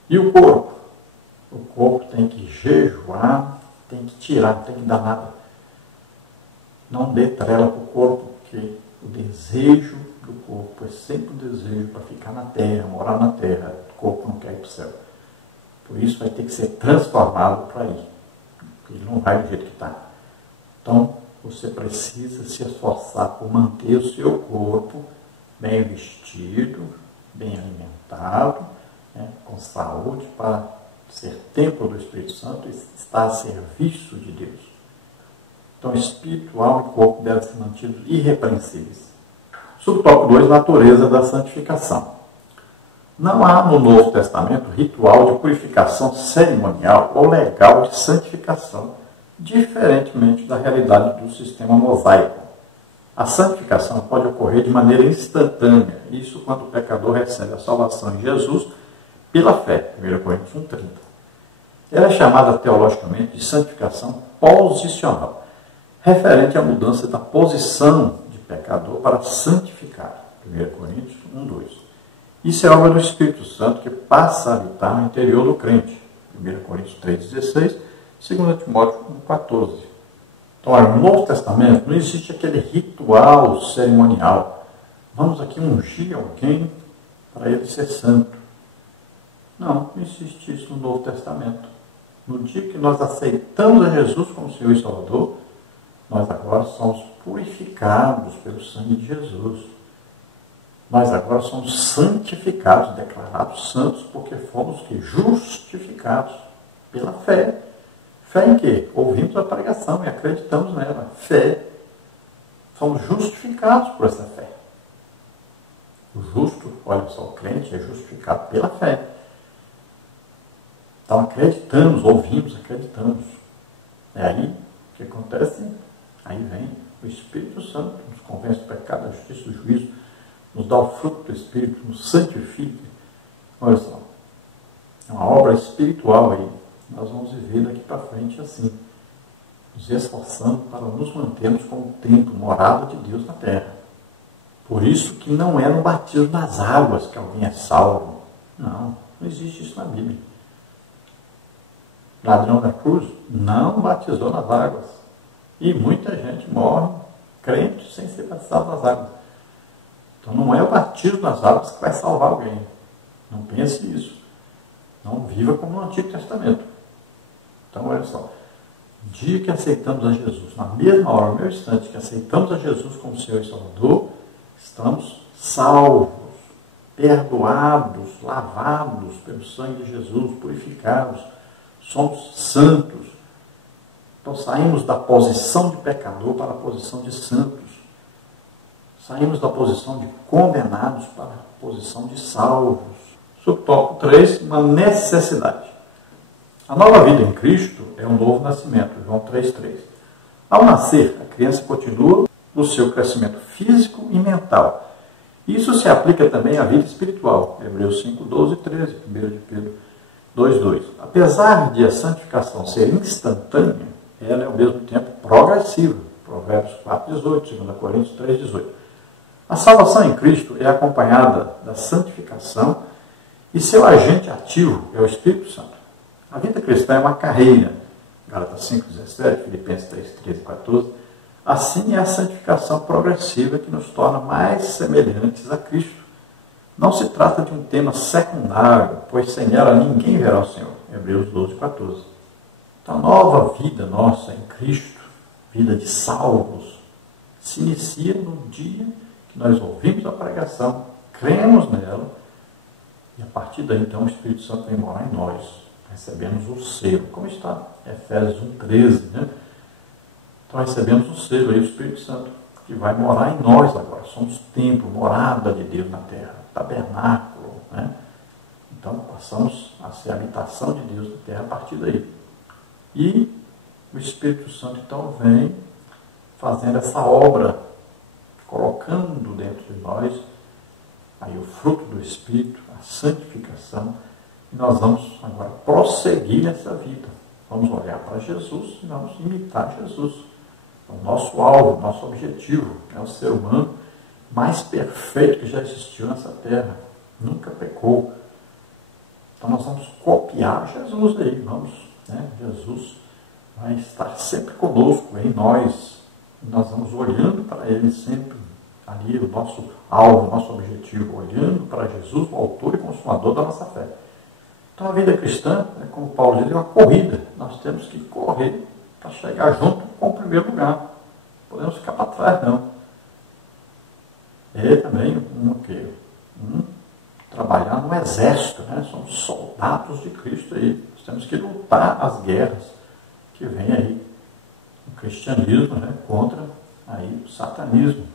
E o corpo? O corpo tem que jejuar, tem que tirar, não tem que dar nada. Não dê trela para o corpo, porque o desejo do corpo é sempre um desejo para ficar na terra, morar na terra. O corpo não quer ir para o céu. Por isso vai ter que ser transformado para ir. Ele não vai do jeito que está. Então, você precisa se esforçar por manter o seu corpo bem vestido, bem alimentado, né, com saúde, para ser templo do Espírito Santo e estar a serviço de Deus. Então, espírito, alma e corpo devem ser mantidos irrepreensíveis. Subtópico 2, natureza da santificação. Não há no Novo Testamento ritual de purificação cerimonial ou legal de santificação, diferentemente da realidade do sistema mosaico. A santificação pode ocorrer de maneira instantânea, isso quando o pecador recebe a salvação em Jesus pela fé, 1 Coríntios 1,30. Ela é chamada teologicamente de santificação posicional, referente à mudança da posição de pecador para santificado, 1 Coríntios 1,2. Isso é obra do Espírito Santo que passa a habitar no interior do crente, 1 Coríntios 3,16, 2 Timóteo 1,14. Então, no Novo Testamento não existe aquele ritual cerimonial. Vamos aqui ungir alguém para ele ser santo. Não existe isso no Novo Testamento. No dia que nós aceitamos a Jesus como Senhor e Salvador, nós agora somos purificados pelo sangue de Jesus. Nós agora somos santificados, declarados santos, porque fomos justificados pela fé. Fé em quê? Ouvimos a pregação e acreditamos nela. Fé. Somos justificados por essa fé. O justo, olha só, o crente é justificado pela fé. Então acreditamos, ouvimos, acreditamos. É aí o que acontece? Aí vem o Espírito Santo, nos convence do pecado, da justiça, do juízo, nos dá o fruto do Espírito, nos santifica. Olha só, é uma obra espiritual aí. Nós vamos viver daqui para frente assim, nos esforçando para nos mantermos como templo, morada de Deus na terra. Por isso que não é no batismo nas águas que alguém é salvo. Não existe isso na Bíblia. Ladrão da cruz não batizou nas águas. E muita gente morre crente sem ser batizado nas águas. Então não é o batismo nas águas que vai salvar alguém. Não pense isso. Não viva como no Antigo Testamento. Então olha só. No dia que aceitamos a Jesus, na mesma hora, no mesmo instante que aceitamos a Jesus como Senhor e Salvador, estamos salvos, perdoados, lavados pelo sangue de Jesus, purificados, somos santos. Então saímos da posição de pecador para a posição de santos. Saímos da posição de condenados para a posição de salvos. Subtópico 3, uma necessidade. A nova vida em Cristo é um novo nascimento, João 3,3. Ao nascer, a criança continua o seu crescimento físico e mental. Isso se aplica também à vida espiritual, Hebreus 5:12 e 13, 1 de Pedro 2:2. Apesar de a santificação ser instantânea, ela é ao mesmo tempo progressiva, Provérbios 4:18, 2 Coríntios 3:18. A salvação em Cristo é acompanhada da santificação e seu agente ativo é o Espírito Santo. A vida cristã é uma carreira, Gálatas 5:17, Filipenses 3:13 e 14. Assim é a santificação progressiva que nos torna mais semelhantes a Cristo. Não se trata de um tema secundário, pois sem ela ninguém verá o Senhor, Hebreus 12:14. Então a nova vida nossa em Cristo, vida de salvos, se inicia no dia que nós ouvimos a pregação, cremos nela, e a partir daí então o Espírito Santo vem morar em nós. Recebemos o selo, como está em Efésios 1:13, né? Então recebemos o selo aí, o Espírito Santo, que vai morar em nós agora. Somos templo, morada de Deus na terra, tabernáculo, né? Então passamos a ser a habitação de Deus na terra a partir daí. E o Espírito Santo então vem fazendo essa obra, colocando dentro de nós aí o fruto do Espírito, a santificação. E nós vamos agora prosseguir nessa vida. Vamos olhar para Jesus e vamos imitar Jesus. O nosso alvo, nosso objetivo é o ser humano mais perfeito que já existiu nessa terra. Nunca pecou. Então nós vamos copiar Jesus aí. Vamos, né? Jesus vai estar sempre conosco, em nós. E nós vamos olhando para Ele sempre. Ali o nosso alvo, o nosso objetivo. Olhando para Jesus, o autor e consumador da nossa fé. Então a vida cristã, como Paulo diz, é uma corrida. Nós temos que correr para chegar junto com o primeiro lugar. Não podemos ficar para trás, não. É também trabalhar no exército, né? Somos soldados de Cristo aí. Nós temos que lutar as guerras que vem aí. O cristianismo, né? Contra aí o satanismo.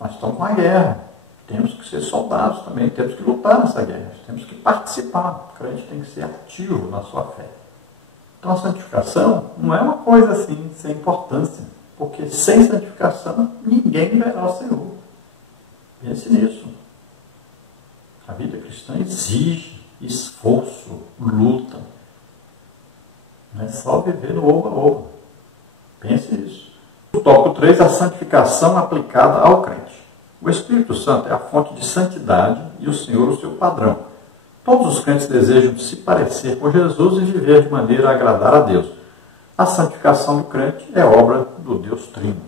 Nós estamos na guerra. Temos que ser soldados também, temos que lutar nessa guerra, temos que participar. O crente tem que ser ativo na sua fé. Então a santificação não é uma coisa assim, sem importância, porque sem santificação ninguém verá o Senhor. Pense nisso. A vida cristã exige esforço, luta. Não é só viver no oba-oba. Pense nisso. O tópico 3, a santificação aplicada ao crente. O Espírito Santo é a fonte de santidade e o Senhor o seu padrão. Todos os crentes desejam se parecer com Jesus e viver de maneira a agradar a Deus. A santificação do crente é obra do Deus Trino.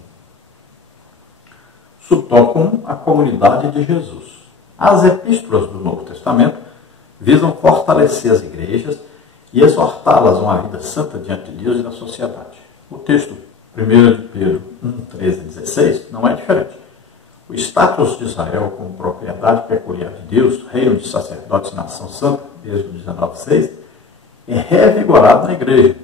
Subtópico 1, a comunidade de Jesus. As epístolas do Novo Testamento visam fortalecer as igrejas e exortá-las a uma vida santa diante de Deus e da sociedade. O texto 1 de Pedro 1:13-16 não é diferente. O status de Israel como propriedade peculiar de Deus, reino de sacerdotes e nação santa, Êxodo 19:6, é revigorado na igreja,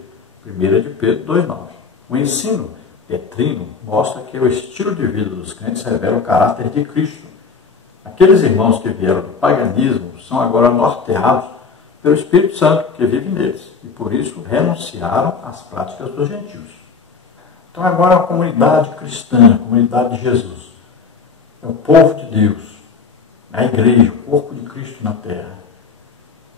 1 de Pedro 2:9. O ensino petrino mostra que o estilo de vida dos crentes revela o caráter de Cristo. Aqueles irmãos que vieram do paganismo são agora norteados pelo Espírito Santo que vive neles, e por isso renunciaram às práticas dos gentios. Então agora a comunidade cristã, a comunidade de Jesus, é o povo de Deus, a igreja, o corpo de Cristo na terra.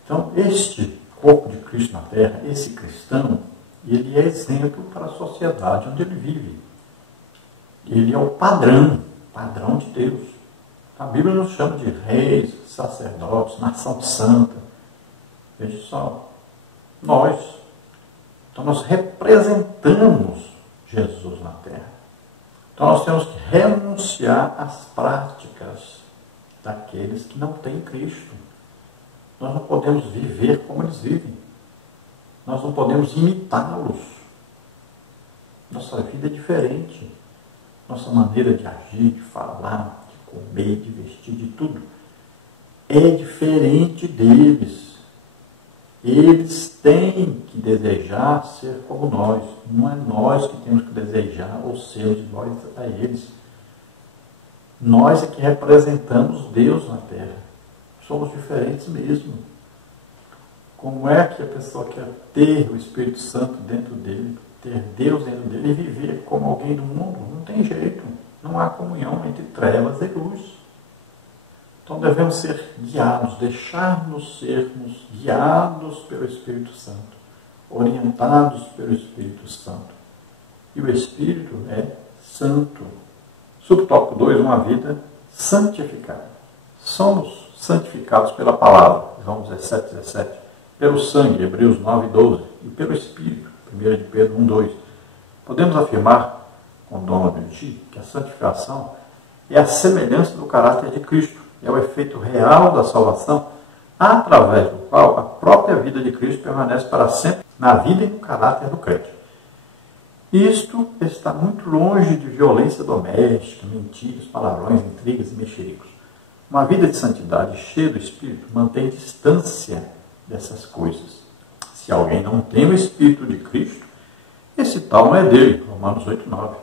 Então, este corpo de Cristo na terra, esse cristão, ele é exemplo para a sociedade onde ele vive. Ele é o padrão de Deus. A Bíblia nos chama de reis, sacerdotes, nação santa. Veja só, nós. Então nós representamos Jesus na terra. Então nós temos que renunciar às práticas daqueles que não têm Cristo. Nós não podemos viver como eles vivem. Nós não podemos imitá-los. Nossa vida é diferente. Nossa maneira de agir, de falar, de comer, de vestir, de tudo, é diferente deles. Eles têm que desejar ser como nós. Não é nós que temos que desejar ou ser iguais a eles. Nós é que representamos Deus na terra. Somos diferentes mesmo. Como é que a pessoa quer ter o Espírito Santo dentro dele, ter Deus dentro dele e viver como alguém do mundo? Não tem jeito. Não há comunhão entre trevas e luz. Então devemos ser guiados, deixar-nos sermos guiados pelo Espírito Santo, orientados pelo Espírito Santo. E o Espírito é santo. Subtópico 2, uma vida santificada. Somos santificados pela palavra, João 17:17, pelo sangue, Hebreus 9:12, e pelo Espírito, 1 de Pedro 1:2. Podemos afirmar, com Donald G., que a santificação é a semelhança do caráter de Cristo, é o efeito real da salvação, através do qual a própria vida de Cristo permanece para sempre na vida e no caráter do crente. Isto está muito longe de violência doméstica, mentiras, palavrões, intrigas e mexericos. Uma vida de santidade cheia do Espírito mantém distância dessas coisas. Se alguém não tem o Espírito de Cristo, esse tal não é dele. Romanos 8:9.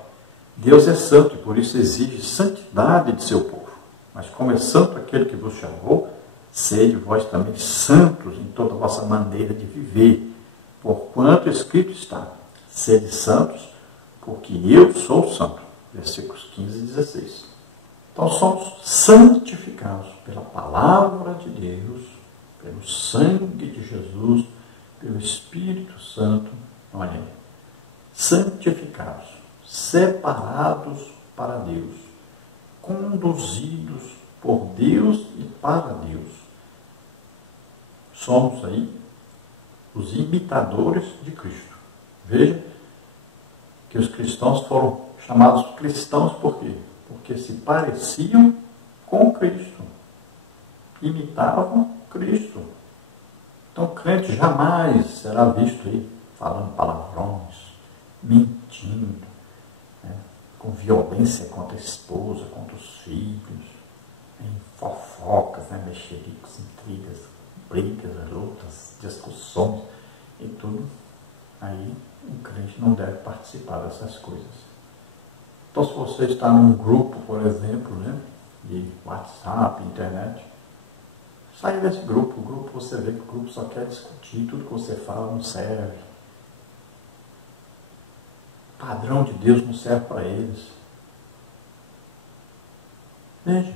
Deus é santo e por isso exige santidade de seu povo. Mas como é santo aquele que vos chamou, sede vós também santos em toda a vossa maneira de viver. Porquanto escrito está, sede santos, porque eu sou santo. Versículos 15 e 16. Então somos santificados pela palavra de Deus, pelo sangue de Jesus, pelo Espírito Santo. Olha aí. Santificados, separados para Deus, conduzidos por Deus e para Deus. Somos aí os imitadores de Cristo. Veja que os cristãos foram chamados cristãos por quê? Porque se pareciam com Cristo. Imitavam Cristo. Então o crente jamais será visto aí falando palavrões, mentindo, com violência contra a esposa, contra os filhos, em fofocas, mexericos, intrigas, brigas, lutas, discussões e tudo. Aí o crente não deve participar dessas coisas. Então, se você está num grupo, por exemplo, de WhatsApp, internet, saia desse grupo. O grupo, você vê que o grupo só quer discutir, tudo que você fala não serve. O padrão de Deus não serve para eles. Veja,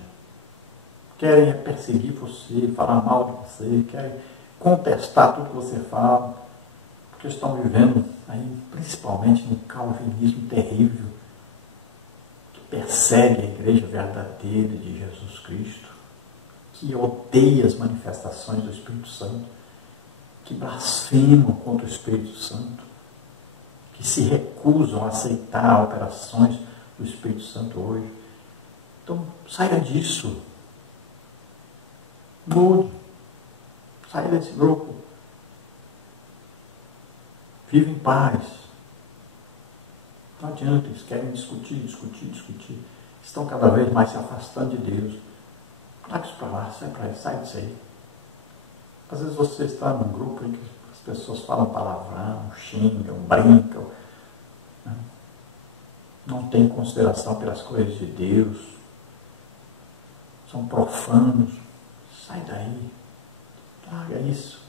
querem perseguir você, falar mal de você, querem contestar tudo que você fala, porque estão vivendo aí, principalmente no calvinismo terrível, que persegue a igreja verdadeira de Jesus Cristo, que odeia as manifestações do Espírito Santo, que blasfemam contra o Espírito Santo, que se recusam a aceitar operações do Espírito Santo hoje. Então, saia disso. Mude. Saia desse grupo. Viva em paz. Não adianta, eles querem discutir. Estão cada vez mais se afastando de Deus. Larga isso para lá, sai disso aí. Às vezes você está num grupo em que as pessoas falam palavrão, xingam, brincam, não tem consideração pelas coisas de Deus, são profanos. Sai daí, larga isso.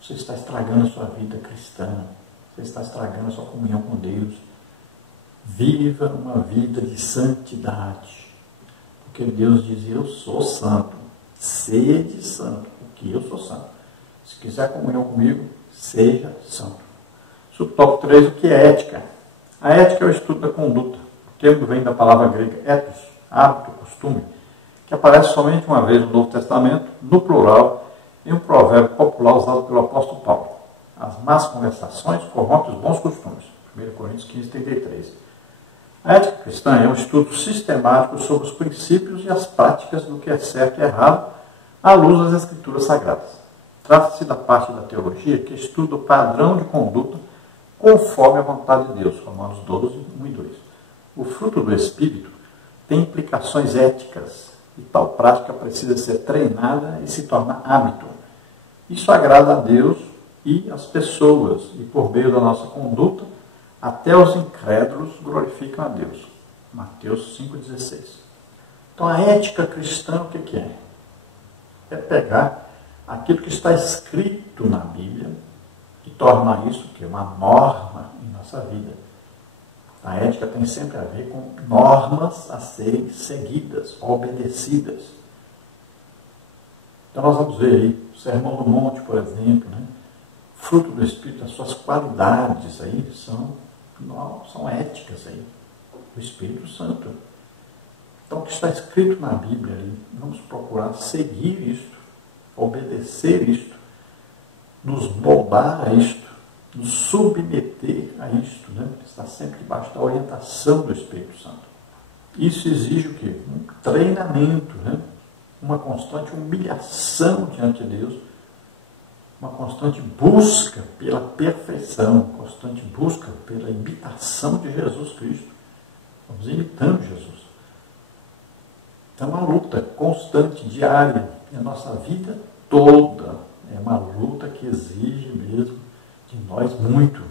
Você está estragando a sua vida cristã, você está estragando a sua comunhão com Deus. Viva uma vida de santidade, porque Deus diz: eu sou santo, sede santo, porque eu sou santo. Se quiser comunhão comigo, seja santo. Subtópico 3, o que é ética? A ética é o estudo da conduta. O termo vem da palavra grega ethos, hábito, costume, que aparece somente uma vez no Novo Testamento, no plural, em um provérbio popular usado pelo apóstolo Paulo. As más conversações corrompem os bons costumes. 1 Coríntios 15, 33. A ética cristã é um estudo sistemático sobre os princípios e as práticas do que é certo e errado à luz das Escrituras Sagradas. Trata-se da parte da teologia que estuda o padrão de conduta conforme a vontade de Deus, Romanos 12, 1 e 2. O fruto do Espírito tem implicações éticas e tal prática precisa ser treinada e se tornar hábito. Isso agrada a Deus e as pessoas, e por meio da nossa conduta, até os incrédulos glorificam a Deus. Mateus 5,16. Então a ética cristã o que é? É pegar aquilo que está escrito na Bíblia e tornar isso que é uma norma em nossa vida. A ética tem sempre a ver com normas a serem seguidas, obedecidas. Então nós vamos ver aí o Sermão do Monte, por exemplo, né? Fruto do Espírito, as suas qualidades aí são éticas aí, do Espírito Santo. Então o que está escrito na Bíblia ali, vamos procurar seguir isto, obedecer isto, nos moldar a isto, nos submeter a isto, né? Está sempre debaixo da orientação do Espírito Santo. Isso exige o quê? Um treinamento, né? Uma constante humilhação diante de Deus, uma constante busca pela perfeição, constante busca pela imitação de Jesus Cristo. Vamos imitando Jesus. Então é uma luta constante, diária, e a nossa vida toda é uma luta que exige mesmo de nós muito.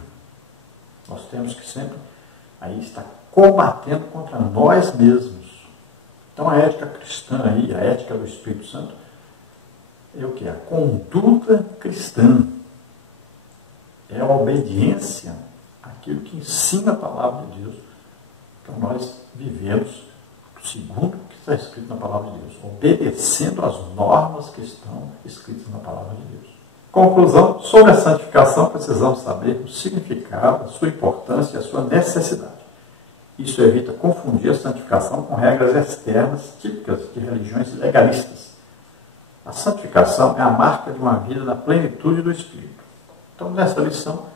Nós temos que sempre aí estar combatendo contra nós mesmos. Então a ética cristã aí, a ética do Espírito Santo, é o que? A conduta cristã. É a obediência àquilo que ensina a palavra de Deus. Então nós vivemos segundo o que está escrito na palavra de Deus, obedecendo às normas que estão escritas na palavra de Deus. Conclusão, sobre a santificação precisamos saber o significado, a sua importância e a sua necessidade. Isso evita confundir a santificação com regras externas típicas de religiões legalistas. A santificação é a marca de uma vida na plenitude do Espírito. Então, nessa lição,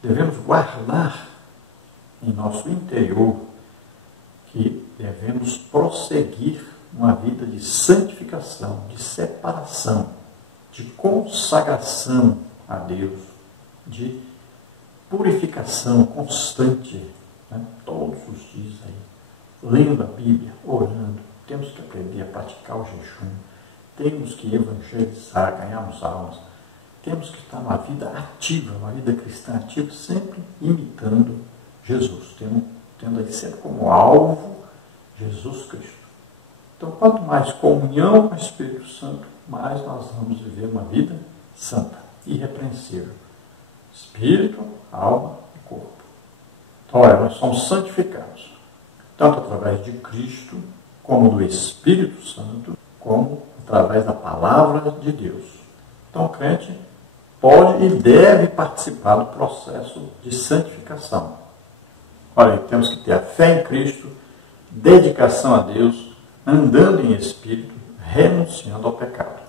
devemos guardar em nosso interior que devemos prosseguir uma vida de santificação, de separação, de consagração a Deus, de purificação constante, né? Todos os dias aí, lendo a Bíblia, orando. Temos que aprender a praticar o jejum, temos que evangelizar, ganharmos almas, temos que estar numa vida ativa, uma vida cristã ativa, sempre imitando Jesus, tendo aí sempre como alvo Jesus Cristo. Então, quanto mais comunhão com o Espírito Santo, mais nós vamos viver uma vida santa, irrepreensível. Espírito, alma e corpo. Então, olha, nós somos santificados, tanto através de Cristo, como do Espírito Santo, como através da palavra de Deus. Então, o crente pode e deve participar do processo de santificação. Olha, temos que ter a fé em Cristo, dedicação a Deus, andando em Espírito, renunciando ao pecado.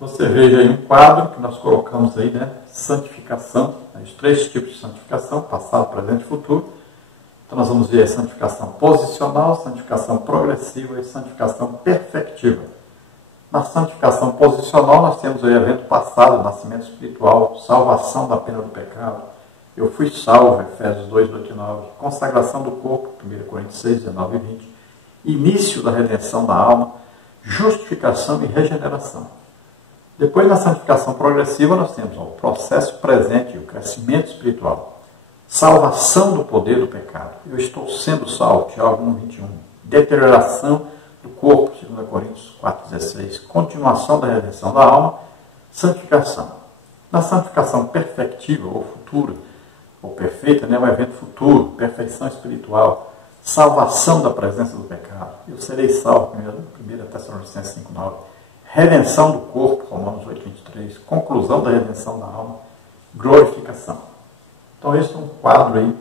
Você veja aí um quadro que nós colocamos aí, né? Santificação, né? Os 3 tipos de santificação, passado, presente e futuro. Então nós vamos ver a santificação posicional, santificação progressiva e santificação perfectiva. Na santificação posicional nós temos aí evento passado, nascimento espiritual, salvação da pena do pecado. Eu fui salvo, Efésios 2, 8 e 9. Consagração do corpo, 1 Coríntios 6, 19 e 20. Início da redenção da alma, justificação e regeneração. Depois, na santificação progressiva, nós temos o processo presente, o crescimento espiritual. Salvação do poder do pecado. Eu estou sendo salvo, Tiago 1, 21. Deterioração do corpo, 2 Coríntios 4, 16. Continuação da redenção da alma, santificação. Na santificação perfectiva ou futura, ou perfeita, né, um evento futuro, perfeição espiritual, salvação da presença do pecado. Eu serei salvo, 1 Tessalonicenses 5, 9. Redenção do corpo, Romanos 8, 23. Conclusão da redenção da alma, glorificação. Então esse é um quadro aí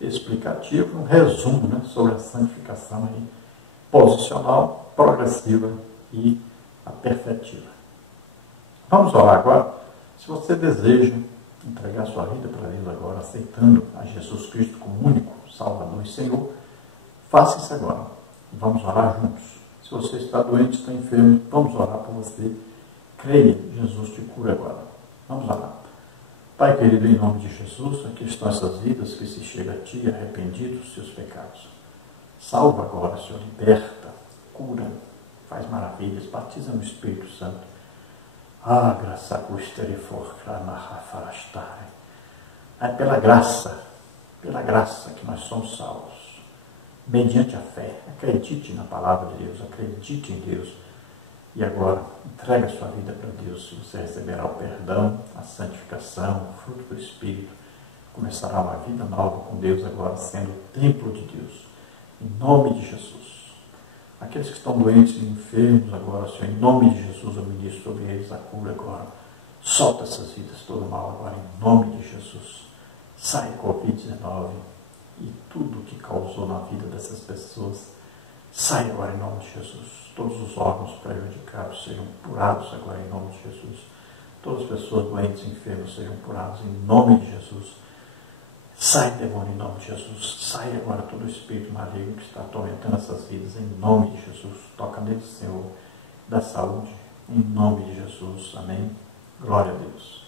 explicativo, um resumo, né, sobre a santificação aí posicional, progressiva e afetiva. Vamos orar agora. Se você deseja entregar sua vida para Deus agora, aceitando a Jesus Cristo como único Salvador e Senhor, faça isso agora. Vamos orar juntos. Se você está doente, está enfermo, vamos orar por você. Creia, Jesus te cura agora. Vamos orar. Pai querido, em nome de Jesus, aqui estão essas vidas que se chegam a Ti arrependidos dos seus pecados. Salva agora, Senhor, liberta, cura, faz maravilhas, batiza no Espírito Santo. Ah, graça é pela graça que nós somos salvos. Mediante a fé, acredite na palavra de Deus, acredite em Deus. E agora, entregue a sua vida para Deus, você receberá o perdão, a santificação, o fruto do Espírito. Começará uma vida nova com Deus agora, sendo o templo de Deus. Em nome de Jesus. Aqueles que estão doentes e enfermos agora, Senhor, em nome de Jesus, eu ministro sobre eles a cura agora. Solta essas vidas, todo mal agora, em nome de Jesus. Sai Covid-19 e tudo que causou na vida dessas pessoas. Sai agora em nome de Jesus. Todos os órgãos prejudicados sejam curados agora em nome de Jesus. Todas as pessoas doentes e enfermas sejam curadas em nome de Jesus. Sai, demônio, em nome de Jesus. Sai agora todo o espírito maligno que está atormentando essas vidas, em nome de Jesus. Toca neles, Senhor, da saúde, em nome de Jesus. Amém. Glória a Deus.